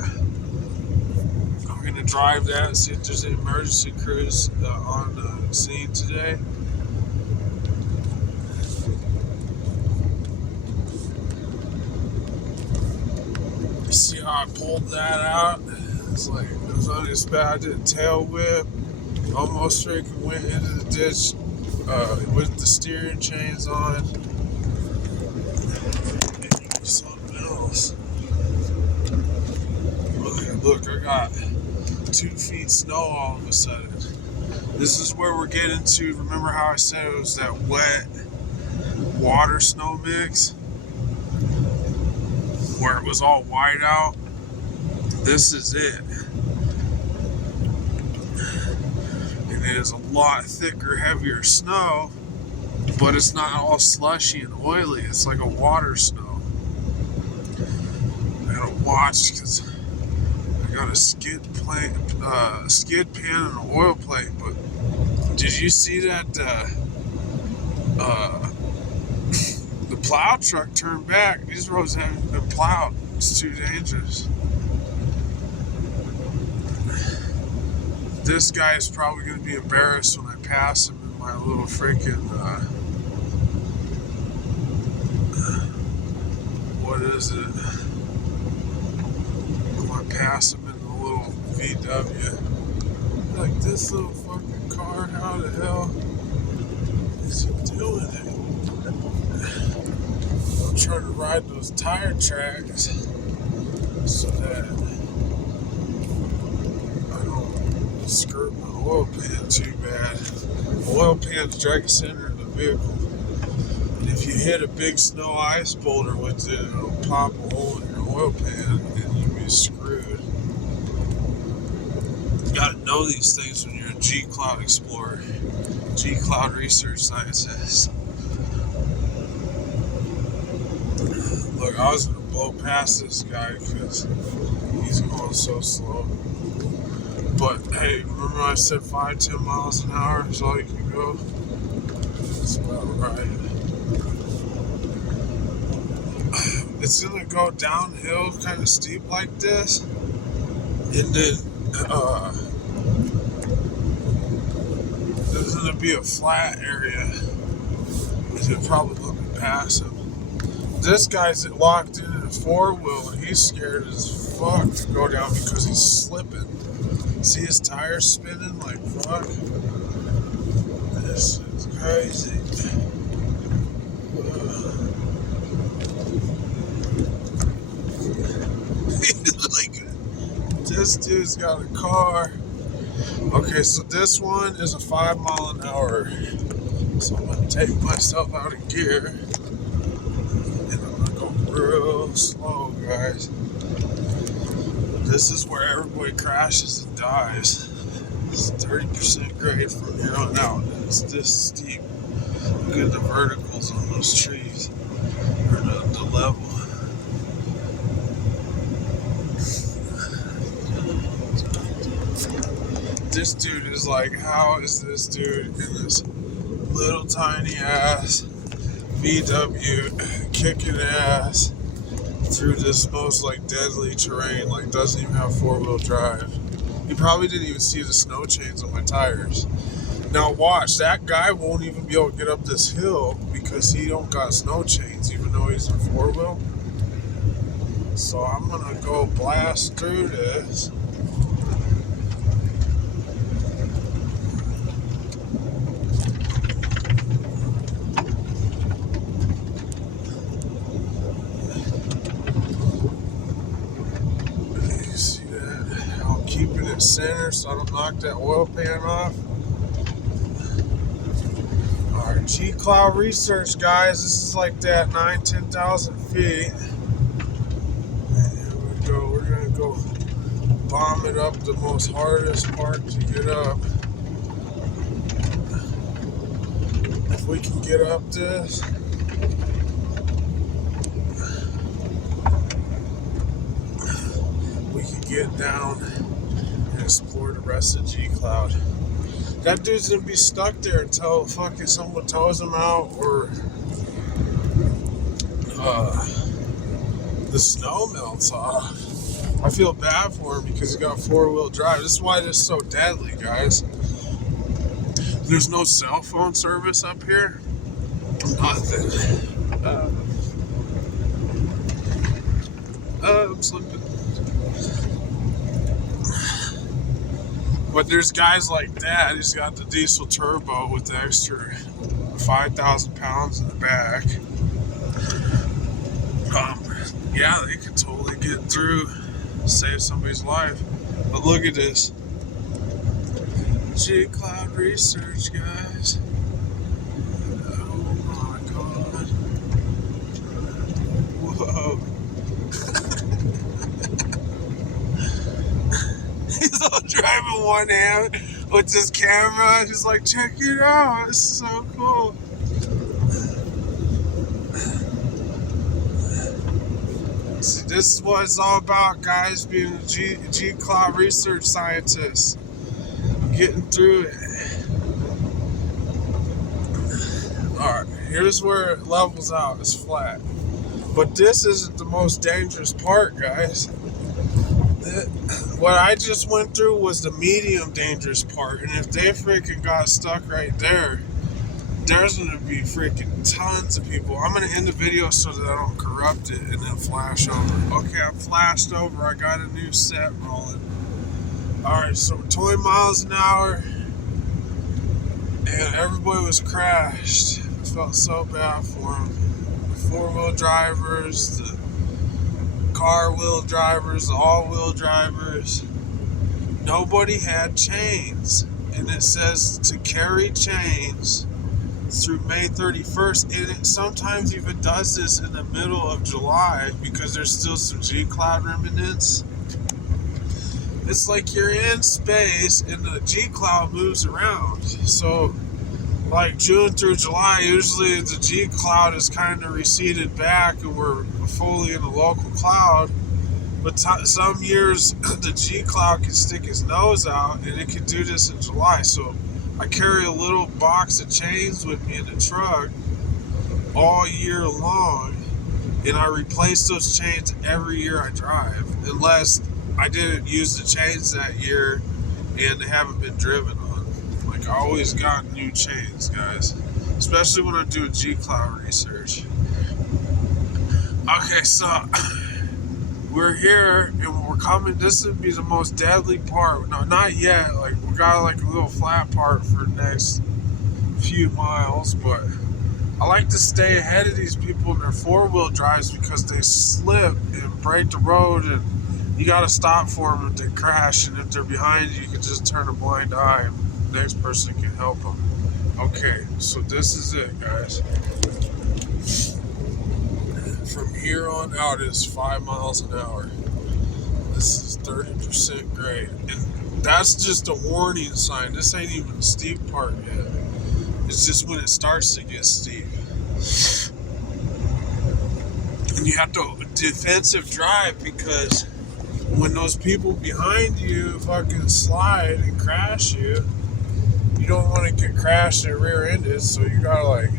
I'm gonna drive that and see if there's any emergency crews on the scene today. See how I pulled that out? It's like it was on its back. I did a tail whip, almost freaking went into the ditch with the steering chains on. And something else. Look, I got 2 feet snow all of a sudden. This is where we're getting to. Remember how I said it was that wet water snow mix? Where it was all white out? This is it. And it is a lot thicker, heavier snow, but it's not all slushy and oily. It's like a water snow. I gotta watch because I got a skid pan and an oil plate. But did you see that the plow truck turned back? These roads haven't been plowed. It's too dangerous. This guy is probably going to be embarrassed when I pass him in my little freaking, what is it? When I pass him in the little VW. Like, this little fucking car, how the hell is he doing it? I'm trying to ride those tire tracks so that I don't skirt my oil pan too bad. The oil pan's dragging center in the vehicle. And if you hit a big snow ice boulder with it, it'll pop a hole in your oil pan and you'll be screwed. You gotta know these things when you're a G-Cloud explorer. G-Cloud research scientist. Look, I was gonna blow past this guy because he's going so slow. But hey, remember I said 5-10 miles an hour is all you can go? That's about right. It's gonna go downhill kind of steep like this, and then there's gonna be a flat area, and you'll probably look past him. This guy's locked in a 4-wheel, and he's scared as fuck to go down because he's slipping. See his tires spinning like fuck? This is crazy. this dude's got a car. Okay, so this one is a 5 mile an hour. So I'm gonna take myself out of gear. And I'm gonna go real slow, guys. This is where everybody crashes and dies. It's 30% grade from here on out. It's this steep. Look at the verticals on those trees. Or the level. This dude is like, how is this dude in this little tiny ass VW kicking ass through this most like deadly terrain, like doesn't even have 4-wheel drive. He probably didn't even see the snow chains on my tires. Now watch, that guy won't even be able to get up this hill because he don't got snow chains, even though he's in 4-wheel. So I'm gonna go blast through this. You see that? I'm keeping it center so I don't knock that oil pan off. Alright, G-Cloud research, guys. This is like that 9,000-10,000 feet. And here we go. We're gonna go bomb it up the most hardest part to get up. If we can get up this. We can get down and explore the rest of G-Cloud. That dude's gonna be stuck there until fucking someone tows him out or the snow melts off. I feel bad for him because he got 4-wheel drive. This is why this is so deadly, guys. There's no cell phone service up here. Nothing. I'm slipping. But there's guys like that. He's got the diesel turbo with the extra 5,000 pounds in the back. Yeah, they could totally get through, save somebody's life. But look at this. G-Cloud research, guys. Oh my god. Whoa. He's all driving one hand with his camera. He's like, check it out. It's so cool. See, this is what it's all about, guys, being a G-Cloud research scientist. Getting through it. Alright, here's where it levels out. It's flat. But this isn't the most dangerous part, guys. What I just went through was the medium dangerous part. And if they freaking got stuck right there, there's going to be freaking tons of people. I'm going to end the video so that I don't corrupt it and then flash over. Okay, I flashed over. I got a new set rolling. Alright, so 20 miles an hour. And everybody was crashed. I felt so bad for them. The 4-wheel drivers, the car-wheel drivers, the all-wheel drivers. Nobody had chains. And it says to carry chains through May 31st, and it sometimes even does this in the middle of July because there's still some G-Cloud remnants. It's like you're in space and the G-Cloud moves around. So like June through July, usually the G-Cloud is kind of receded back and we're fully in a local cloud. But some years the G-Cloud can stick his nose out, and it can do this in July. So I carry a little box of chains with me in the truck all year long, and I replace those chains every year I drive, unless I didn't use the chains that year and they haven't been driven on. Like, I always got new chains, guys, especially when I'm doing G-Cloud research. Okay, so we're here and we're coming. This would be the most deadly part. No, not yet. Like, we got like a little flat part for the next few miles, but I like to stay ahead of these people in their 4-wheel drives because they slip and break the road and You gotta stop for them if they crash, and if they're behind you, you can just turn a blind eye and the next person can help them. Okay, so this is it, guys. From here on out is 5 miles an hour. This is 30% grade. And that's just a warning sign. This ain't even the steep part yet. It's just when it starts to get steep. And you have to defensive drive, because when those people behind you fucking slide and crash you, you don't want to get crashed and rear-ended, so you gotta like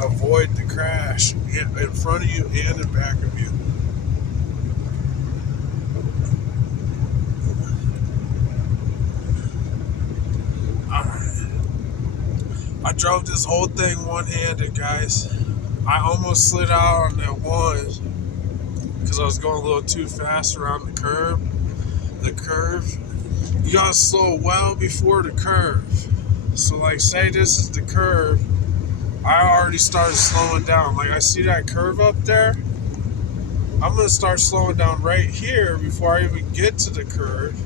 avoid the crash in front of you and in back of you. I drove this whole thing one-handed, guys. I almost slid out on that one because I was going a little too fast around the curve. You gotta slow well before the curve. So like, say this is the curve, I already started slowing down. Like, I see that curve up there, I'm gonna start slowing down right here before I even get to the curve.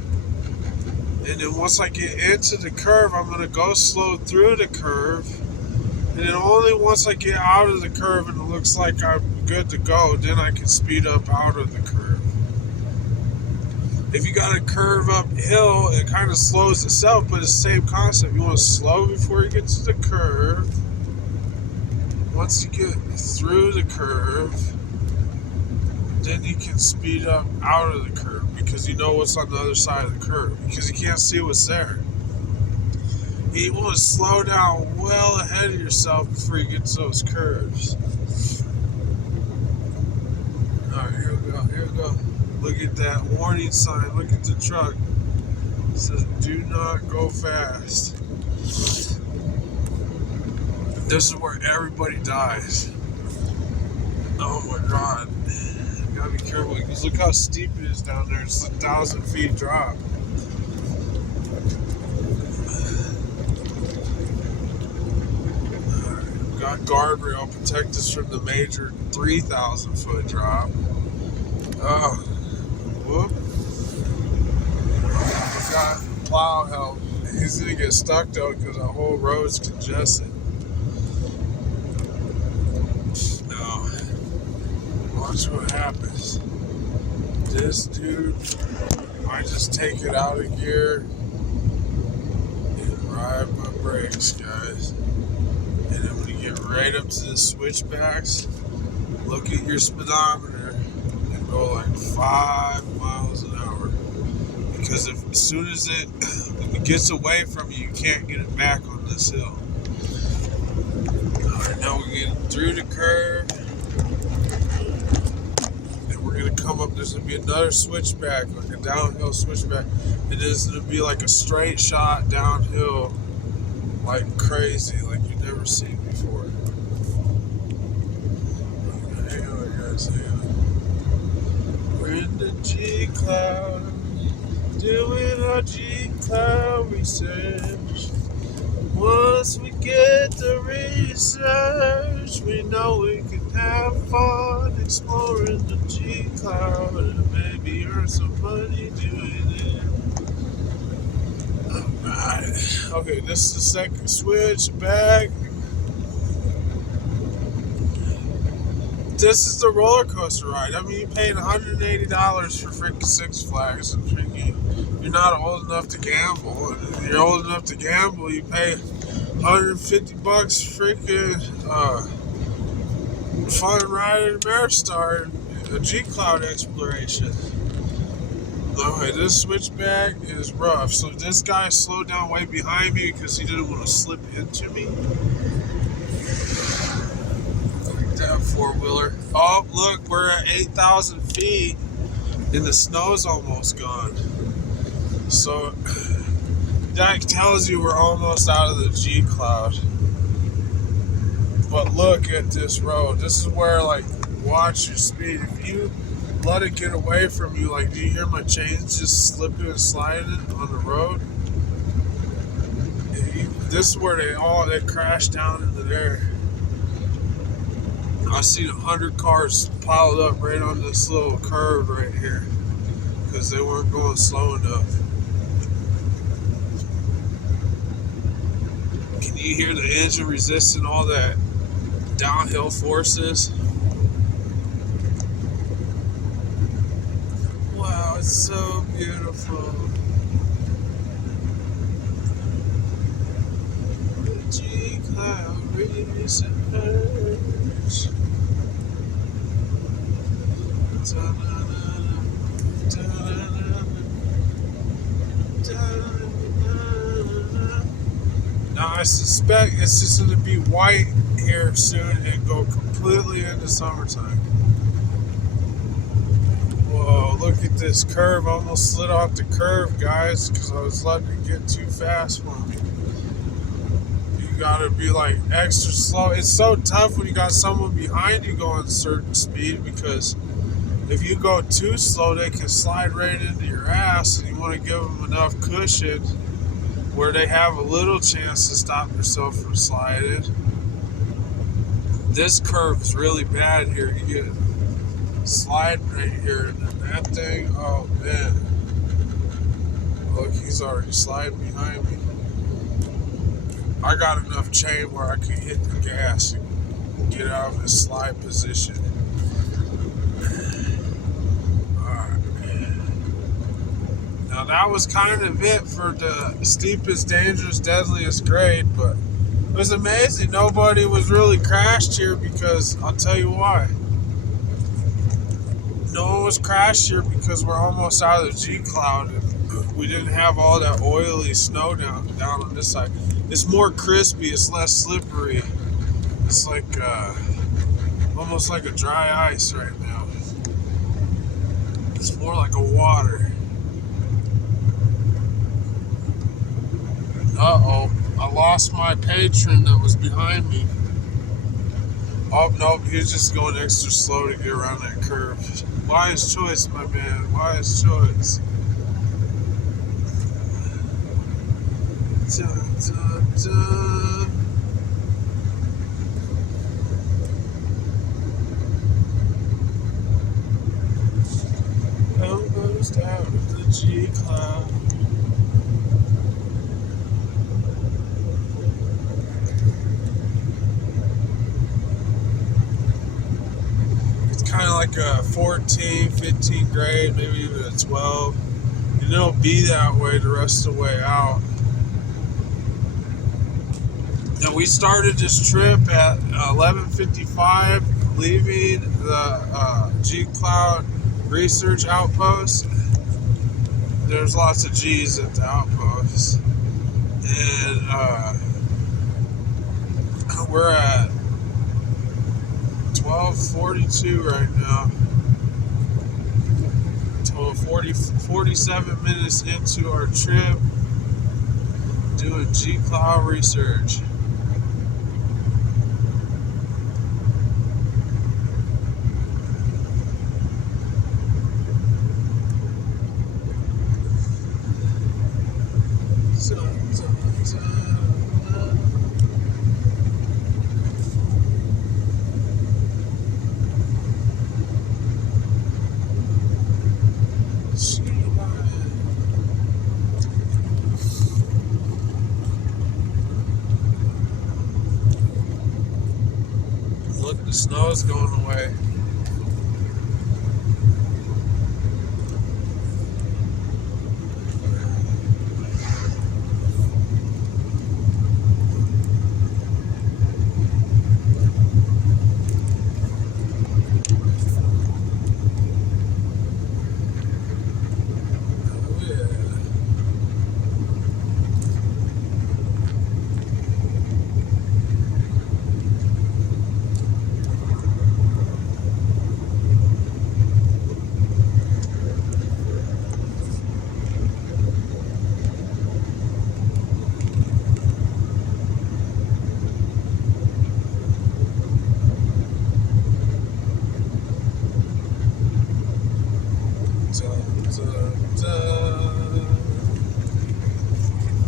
And then once I get into the curve, I'm gonna go slow through the curve. And then only once I get out of the curve and it looks like I'm good to go, then I can speed up out of the curve. If you got a curve uphill, it kind of slows itself, but it's the same concept. You want to slow before you get to the curve. Once you get through the curve, then you can speed up out of the curve, because you know what's on the other side of the curve, because you can't see what's there. You want to slow down well ahead of yourself before you get to those curves. Alright, here we go. Look at that warning sign. Look at the truck. It says, do not go fast. This is where everybody dies. Oh my god. You gotta be careful, because look how steep it is down there. It's 1,000 feet drop. Got guardrail protect us from the major 3,000 foot drop. Oh, whoop. Got plow help. He's gonna get stuck though, because the whole road's congested. No. Watch what happens. This dude might just take it out of gear and ride my brakes, guys. And then when you get right up to the switchbacks, look at your speedometer and go like 5 miles an hour. Because as soon as it gets away from you, you can't get it back on this hill. Alright, now we're getting through the curve. And we're going to come up, there's going to be another switchback, like a downhill switchback. It is going to be like a straight shot downhill, like crazy, like you've never seen before. Hang on, guys, hang on. We're in the G Cloud, doing our G Cloud research. Once we get the research, we know we can have fun exploring the G Cloud and maybe earn some money doing it. Alright, okay, this is the second switch back. This is the roller coaster ride. I mean, you paid $180 for freaking Six Flags, and freaking, you're not old enough to gamble. If you're old enough to gamble, you pay $150 freaking fun ride at Ameristar, a G Cloud exploration. Okay, this switchback is rough. So this guy slowed down way behind me because he didn't want to slip into me. That four-wheeler. Oh, look, we're at 8,000 feet and the snow's almost gone. So that tells you we're almost out of the G Cloud. But look at this road. This is where, like, watch your speed. If you let it get away from you, like, do you hear my chains just slipping and sliding on the road? This is where they crash down into there. I seen 100 cars piled up right on this little curve right here. because they weren't going slow enough. Can you hear the engine resisting all that downhill forces? Wow, it's so beautiful. The G-Cloud research. Now I suspect it's just going to be white here soon and go completely into summertime. Whoa, look at this curve. I almost slid off the curve, guys, because I was letting it get too fast for me. You gotta be like extra slow. It's so tough when you got someone behind you going a certain speed, because if you go too slow, they can slide right into your ass, and you want to give them enough cushion where they have a little chance to stop themselves from sliding. This curve is really bad here. You get slide right here, and then that thing, oh man. Look, he's already sliding behind me. I got enough chain where I can hit the gas and get out of this slide position. Alright. Now that was kind of it for the steepest, dangerous, deadliest grade, but it was amazing. Nobody was really crashed here, because I'll tell you why. No one was crashed here because we're almost out of the G-Cloud, and we didn't have all that oily snow down on this side. It's more crispy, it's less slippery. It's like almost like a dry ice right now. It's more like a water. Uh-oh, I lost my patron that was behind me. Oh, nope, he was just going extra slow to get around that curve. Wise choice, my man, wise choice. Dun, dun, dun. Almost out of the G-Cloud. It's kind of like a 14, 15 grade, maybe even a 12. And it'll be that way the rest of the way out. Now, we started this trip at 11:55, leaving the G-Cloud research outpost. There's lots of G's at the outpost. And we're at 12:42 right now. 47 minutes into our trip, doing G-Cloud research. Look, the snow's going away.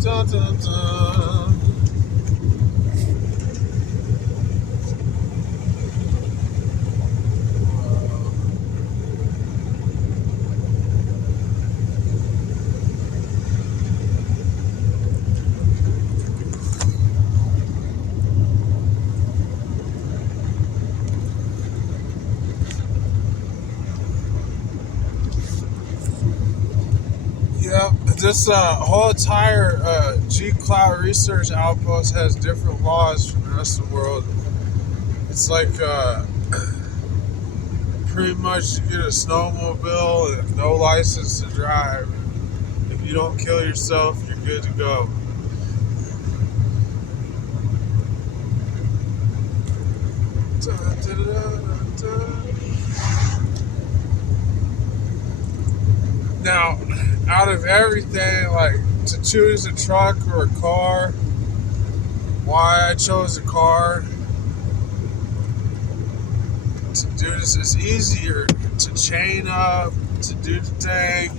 Dun, dun, dun. this whole entire G-Cloud research outpost has different laws from the rest of the world. It's like pretty much you get a snowmobile and no license to drive. If you don't kill yourself, you're good to go. Now, out of everything, like to choose a truck or a car, why I chose a car to do this is easier to chain up, to do the thing.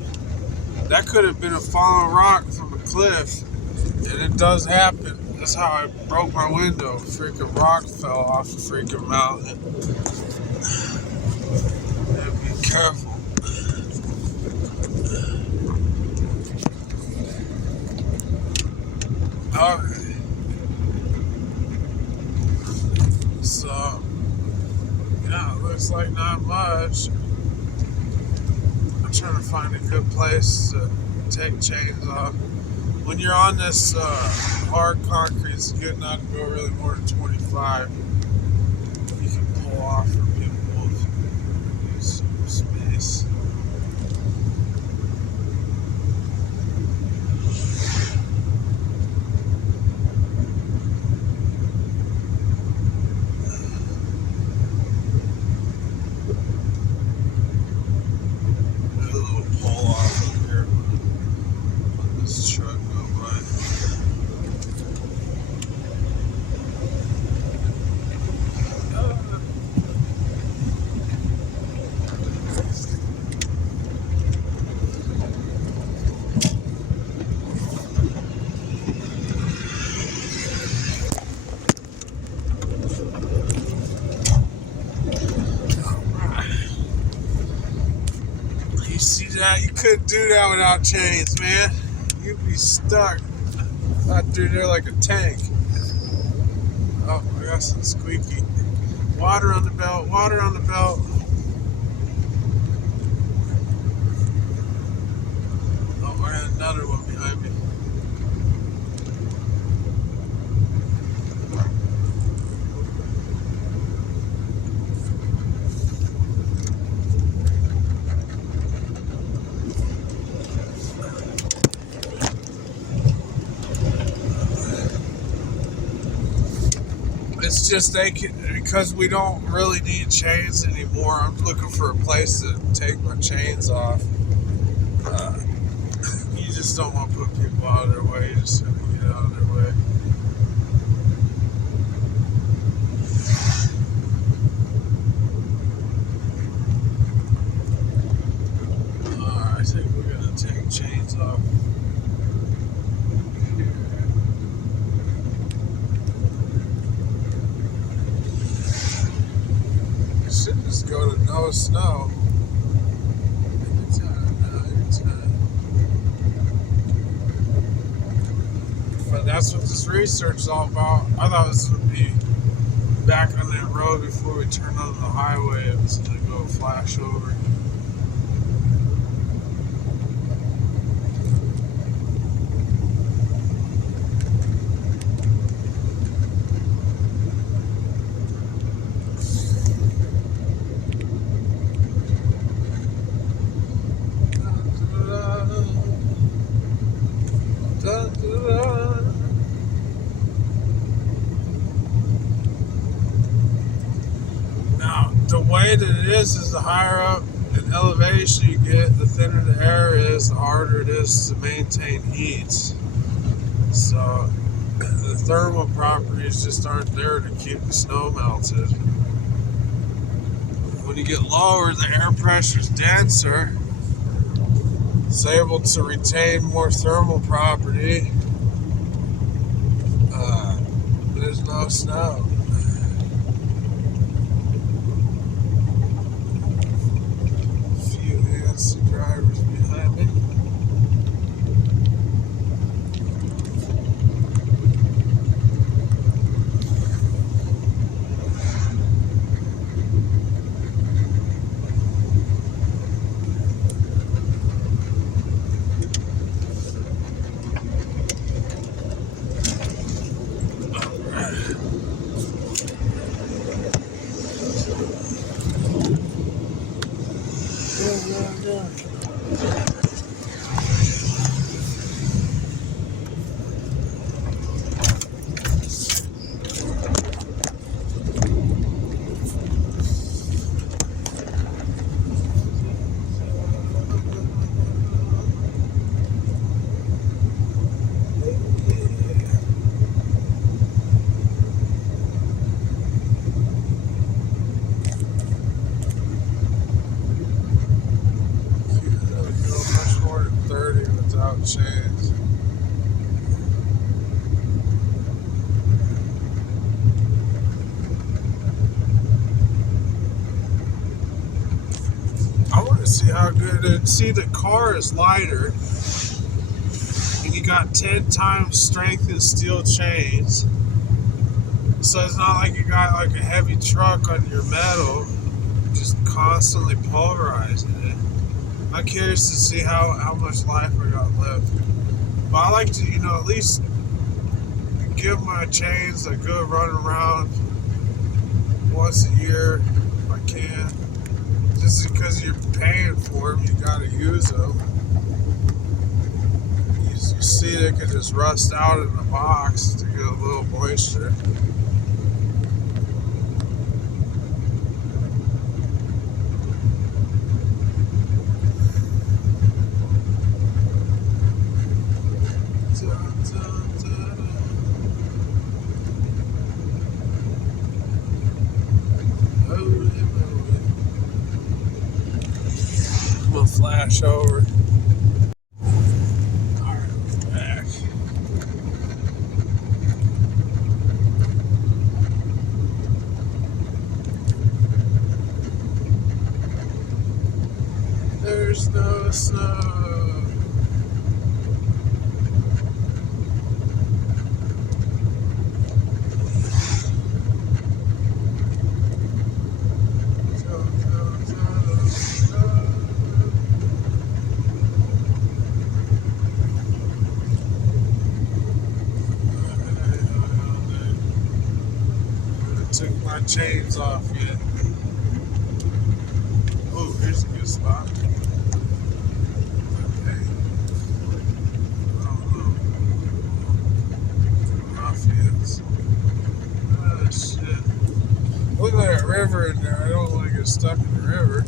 That could have been a falling rock from a cliff, and it does happen. That's how I broke my window. Freaking rock fell off the freaking mountain. Yeah, be careful. Okay. So, yeah, it looks like not much. I'm trying to find a good place to take chains off. When you're on this hard concrete, it's good not to go really more than 25. You can pull off for people if you use some space. There's a little pull off up here. Let this truck go by. You see that? You couldn't do that without chains, man. You'd be stuck out through there like a tank. Oh, I got some squeaky. Water on the belt, water on the belt. Oh, I had another one behind me. It's just because we don't really need chains anymore. I'm looking for a place to take my chains off. You just don't want to put people out of their way. You just have to get out of their way. I think we're going to take chains off. Should just go to no snow. Anytime. But that's what this research is all about. I thought this would be back on that road before we turn on the highway. It was going to go flash over. Now, the way that it is the higher up in elevation you get, the thinner the air is, the harder it is to maintain heat. So, the thermal properties just aren't there to keep the snow melted. When you get lower, the air pressure is denser. It's able to retain more thermal property. There's no snow. A few handsome drivers behind me. See how good it. See, the car is lighter, and you got 10 times strength in steel chains. So it's not like you got like a heavy truck on your metal, just constantly pulverizing it. I'm curious to see how much life I got left. But I like to, at least give my chains a good run around once a year if I can. Just because you're paying for them, you gotta use them. You see they can just rust out in the box to get a little moisture. I'm gonna flash over. Alright, we're back. There's no snow. Took my chains off yet. Oh, here's a good spot. Okay. Oh no. Ruffians. Oh shit. Look like a river in there. I don't want to get stuck in the river.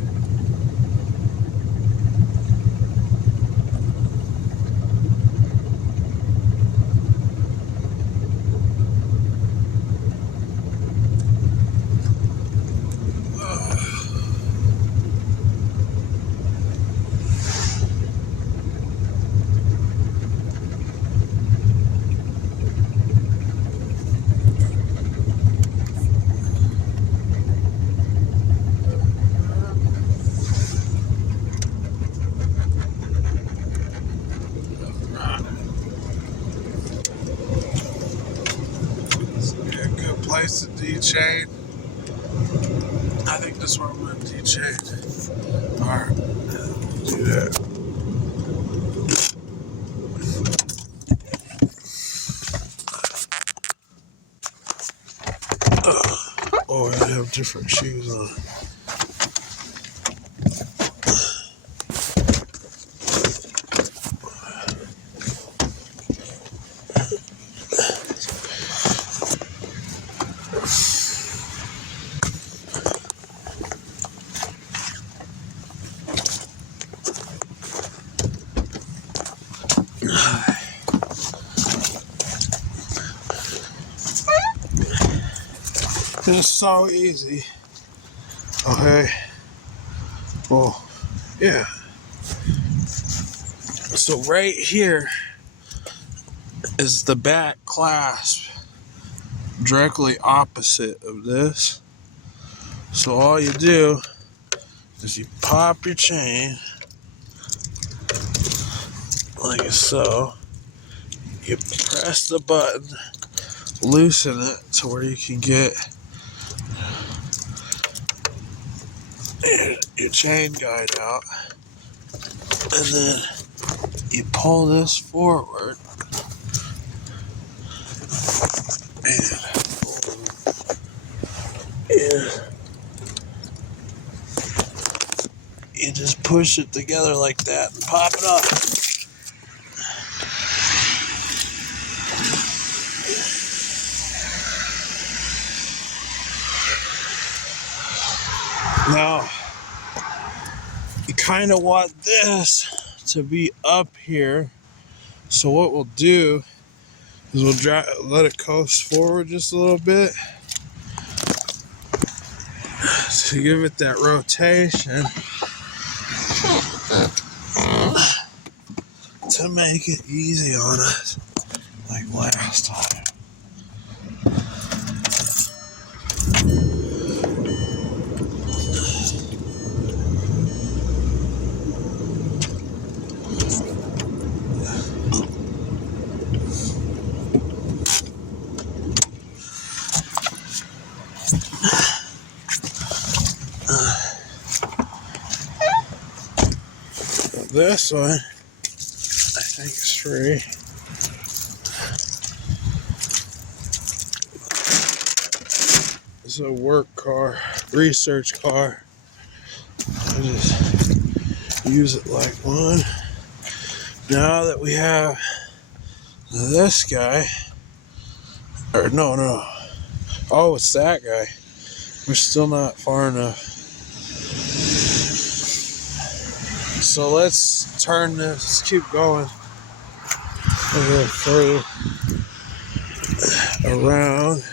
Place to D-chain. I think this is where I'm going to D-chain. Alright, do that. Oh, I have different shoes on. It's so easy. Okay. Well, yeah. So right here is the back clasp directly opposite of this. So all you do is you pop your chain like so. You press the button, loosen it to where you can get your chain guide out, and then you pull this forward and you just push it together like that and pop it up. Now, you kind of want this to be up here. So what we'll do is we'll let it coast forward just a little bit to give it that rotation to make it easy on us like last time. this one, I think it's free. It's a work car, research car. I just use it like one. Now that we have this guy, or no. Oh, it's that guy. We're still not far enough. So let's turn this, let's keep going a little further around.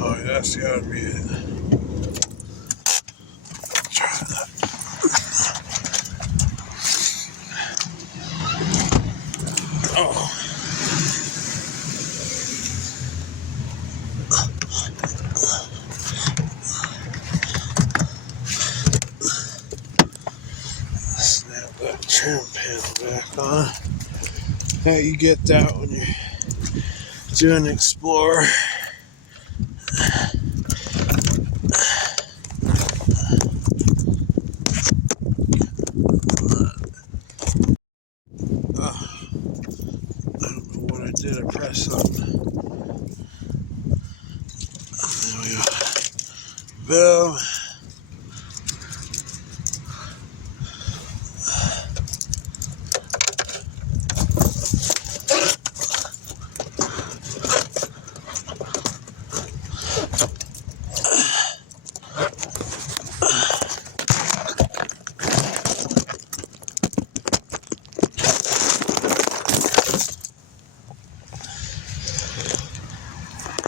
Oh, yeah, that's gotta be it. Try that. Oh. Snap that trim panel back on. Now you get that when you're doing Explorer. I don't know what I did. I pressed something. There we go. Boom.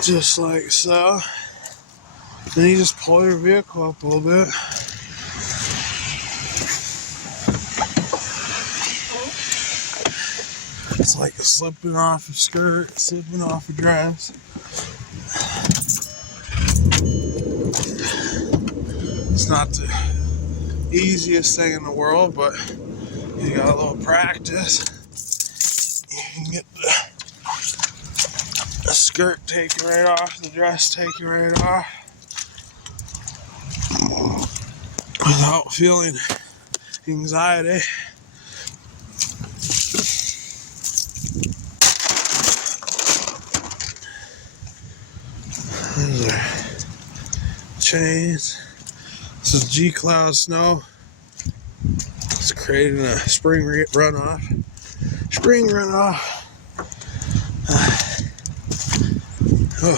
Just like so. Then you just pull your vehicle up a little bit. It's like slipping off a skirt, slipping off a dress. It's not the easiest thing in the world, but you got a little practice. You can get the skirt taken right off, the dress taken right off, without feeling anxiety. These are chains. This is G-Cloud snow. It's creating a spring runoff. Spring runoff. Oh.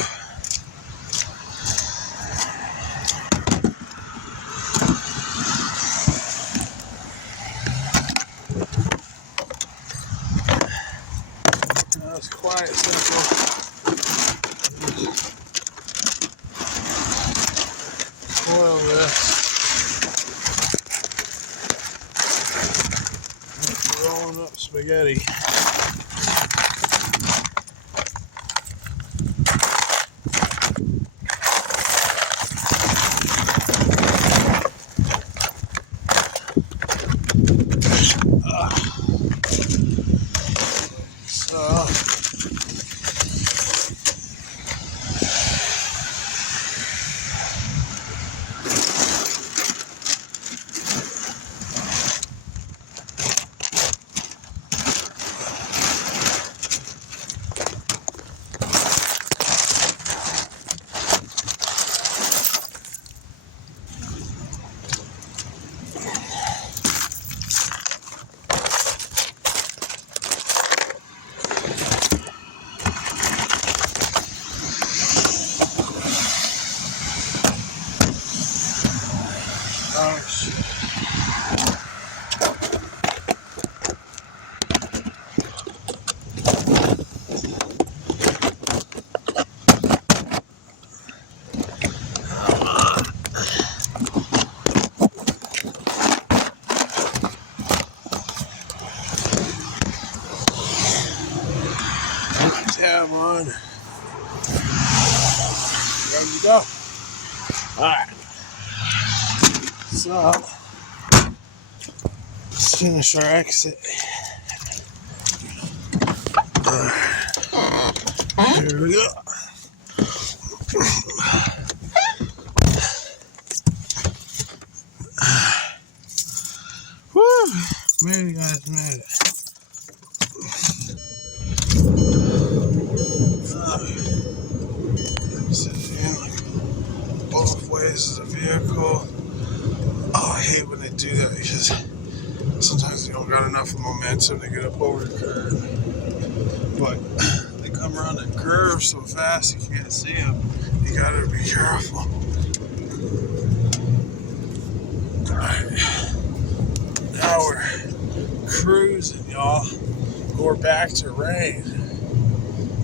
That's quiet, simple. Oil this. Rolling up spaghetti. Tab on. Ready to go. Alright. So Let's finish our exit. Here we go. Woo! Made it, guys, made it. Sitting like both ways of the vehicle. Oh, I hate when they do that because sometimes they don't got enough momentum to get up over the curve. But they come around the curve so fast you can't see them. You gotta be careful. Alright. Now we're cruising, y'all. We're back to rain.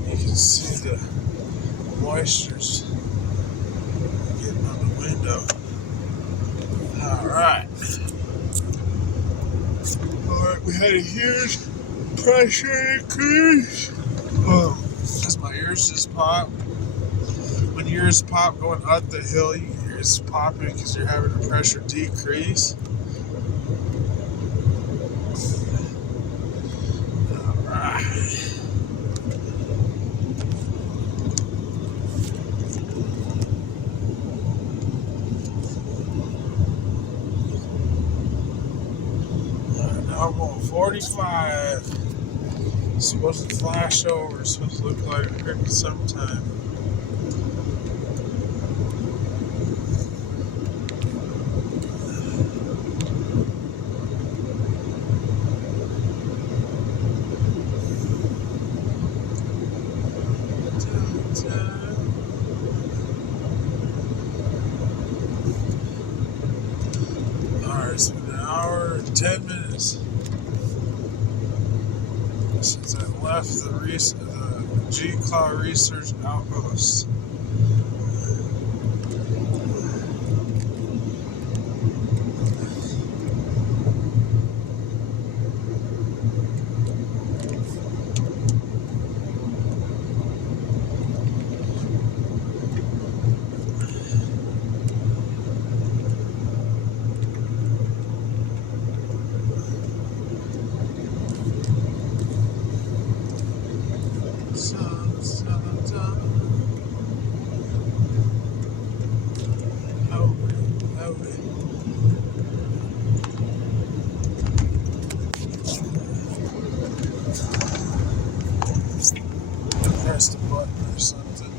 You can see the moisture's getting on the window. Alright. Alright, we had a huge pressure increase. Because my ears just popped. When your ears pop going up the hill, it's popping because you're having a pressure decrease. Alright. Now I'm going 45. It's supposed to flash over. It's supposed to look like it could be sometime. Alright, it's been an hour and 10 minutes since I left the G-Cloud Research Outpost. Press the button or something.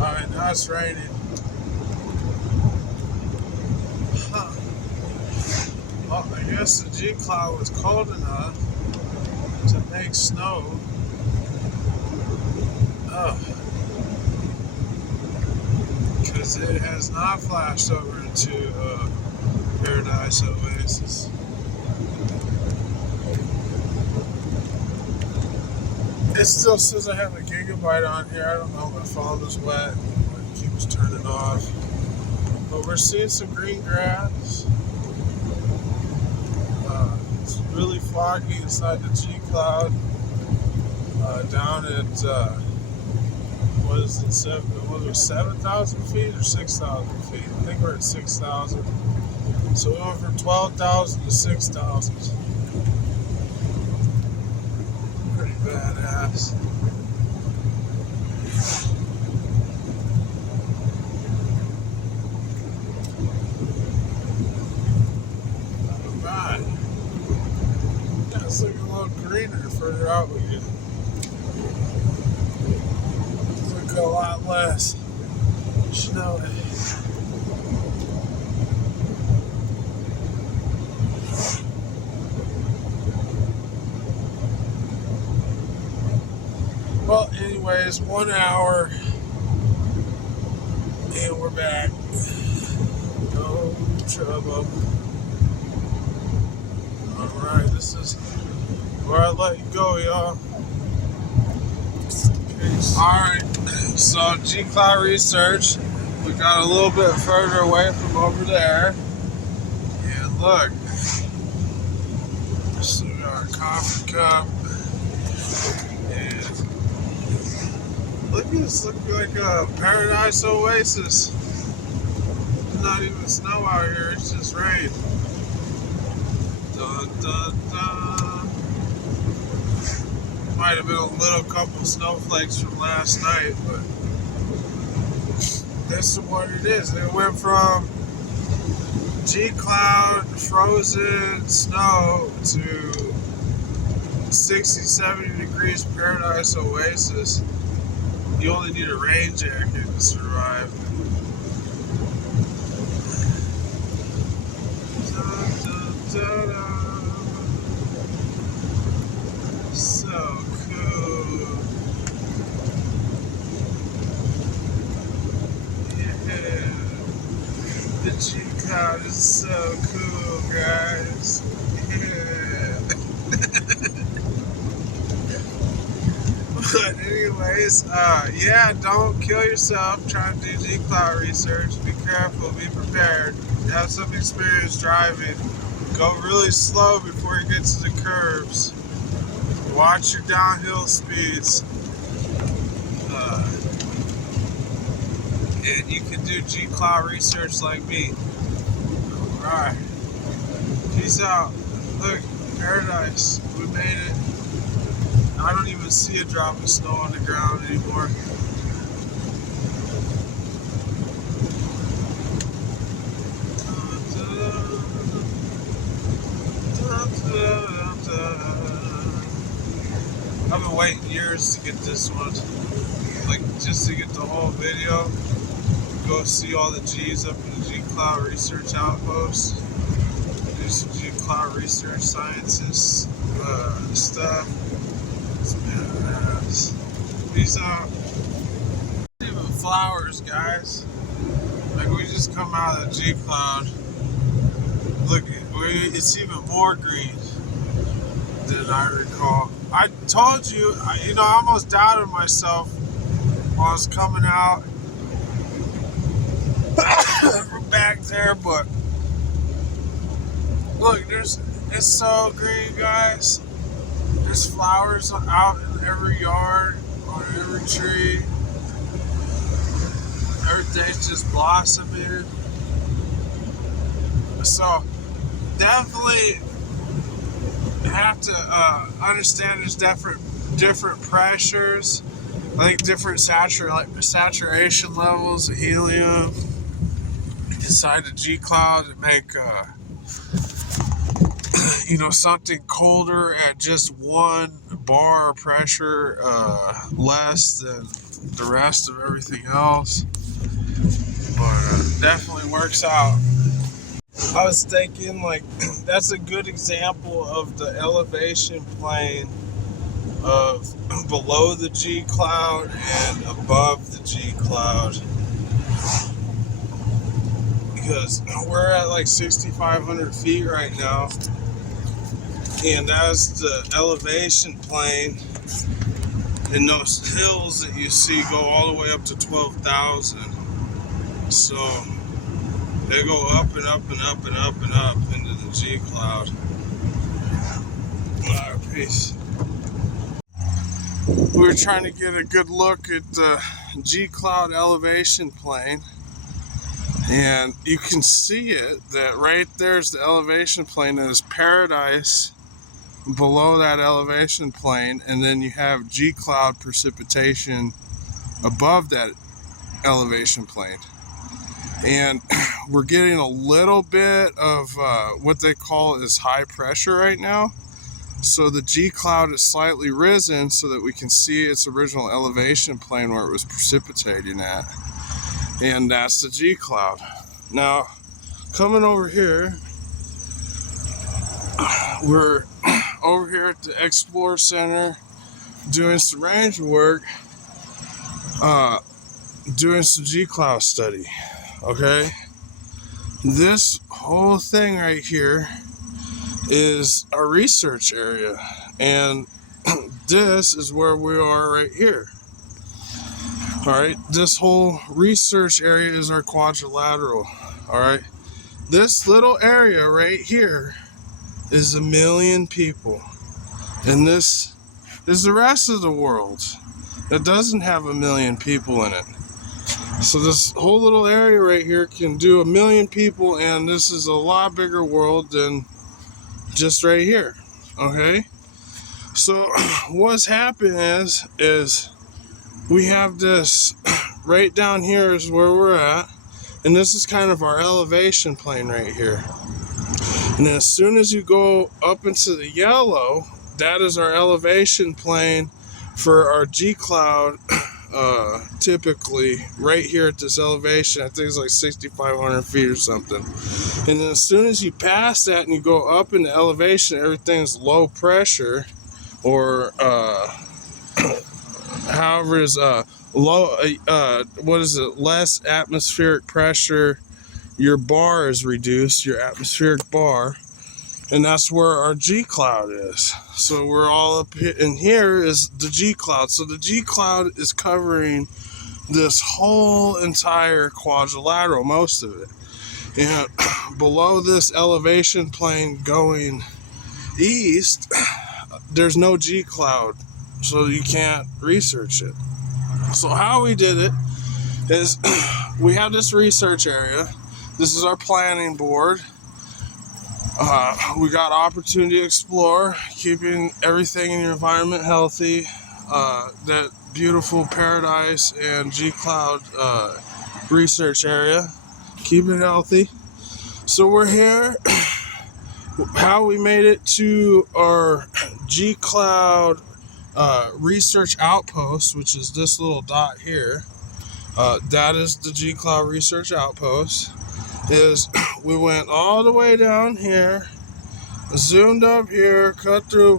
Alright, now it's raining. Huh. Well, I guess the G-Cloud was cold enough to make snow. Because it has not flashed over into Paradise Oasis. It still says I have a gigabyte on here. I don't know if my phone is wet. It keeps turning off. But we're seeing some green grass. It's really foggy inside the G-Cloud. Down at, what is it, 7,000 feet or 6,000 feet? I think we're at 6,000. So we went from 12,000 to 6,000. Pretty badass. Alright. Yeah, it's looking a little greener further out we get. It's like a lot less snow. Well, anyways, 1 hour and we're back. No trouble. Alright, this is where I let you go, y'all. Peace. Alright, so G-Cloud Research, we got a little bit further away from over there. And look, still got our coffee cup. And look at this, looking like a Paradise Oasis. Isn't not even snow out here, it's just rain. Dun, dun, dun. Might have been a little couple snowflakes from last night, but that's what it is. It went from G-cloud, frozen snow to 60, 70 degrees paradise oasis. You only need a rain jacket to survive. So cool. Yeah. The G-cloud is so cool, guys. Yeah. But anyways, yeah, don't kill yourself trying to do G-cloud research. Be careful, be prepared. Have some experience driving. Go really slow before you get to the curves. Watch your downhill speeds. And you can do G-cloud research like me. Alright. Peace out. Look, paradise. We made it. I don't even see a drop of snow on the ground anymore. I've been waiting years to get this one. Like, just to get the whole video. Go see all the G's up in the G-cloud research outpost. Do some G-cloud research sciences stuff. Peace out. Even flowers, guys. Like, we just come out of the G-cloud. Look, it's even more green than I recall. I told you, I almost doubted myself while I was coming out from back there, but look, it's so green, guys. There's flowers out in every yard, on every tree. Everything's just blossoming. So definitely have to understand there's different pressures. I think different saturation levels of helium inside the G-cloud to make something colder at just one bar of pressure less than the rest of everything else. But definitely works out. I was thinking, like, that's a good example of the elevation plane of below the G-cloud and above the G-cloud. Because we're at like 6,500 feet right now. And that's the elevation plane. And those hills that you see go all the way up to 12,000. So they go up and up and up and up and up into the G-cloud. Alright, peace. We were trying to get a good look at the G-cloud elevation plane. And you can see it, that right there's the elevation plane, and there's paradise below that elevation plane, and then you have G-cloud precipitation above that elevation plane. And we're getting a little bit of what they call is high pressure right now. So the G-cloud is slightly risen so that we can see its original elevation plane where it was precipitating at. And that's the G-cloud. Now, coming over here, we're over here at the Explore Center doing some range work, doing some G-cloud study, okay? This whole thing right here is a research area, and this is where we are right here. Alright, this whole research area is our quadrilateral. Alright, this little area right here is 1 million people, and this is the rest of the world that doesn't have 1 million people in it. So this whole little area right here can do 1 million people, and this is a lot bigger world than just right here. Okay, so what's happened is we have this right down here is where we're at, and this is kind of our elevation plane right here. And as soon as you go up into the yellow, that is our elevation plane for our G cloud. Typically right here at this elevation, I think it's like 6,500 feet or something. And then as soon as you pass that and you go up in the elevation, everything's low pressure, or however is low, what is it, less atmospheric pressure. Your bar is reduced, your atmospheric bar, and that's where our G cloud is. So we're all up here, and here is the G cloud. So the G cloud is covering this whole entire quadrilateral, most of it. And below this elevation plane going east, there's no G cloud, so you can't research it. So how we did it is we have this research area. This is our planning board. We got opportunity to explore, keeping everything in your environment healthy. That beautiful paradise and G cloud research area, keep it healthy. So we're here. How we made it to our G cloud research outpost, which is this little dot here. That is the G cloud research outpost. Is we went all the way down here, zoomed up here, cut through,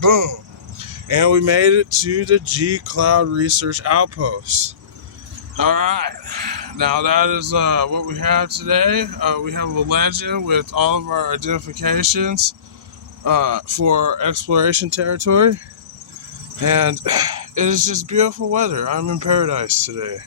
boom, and we made it to the G Cloud Research Outpost. All right, now that is what we have today. We have a legend with all of our identifications for exploration territory, and it is just beautiful weather. I'm in paradise today.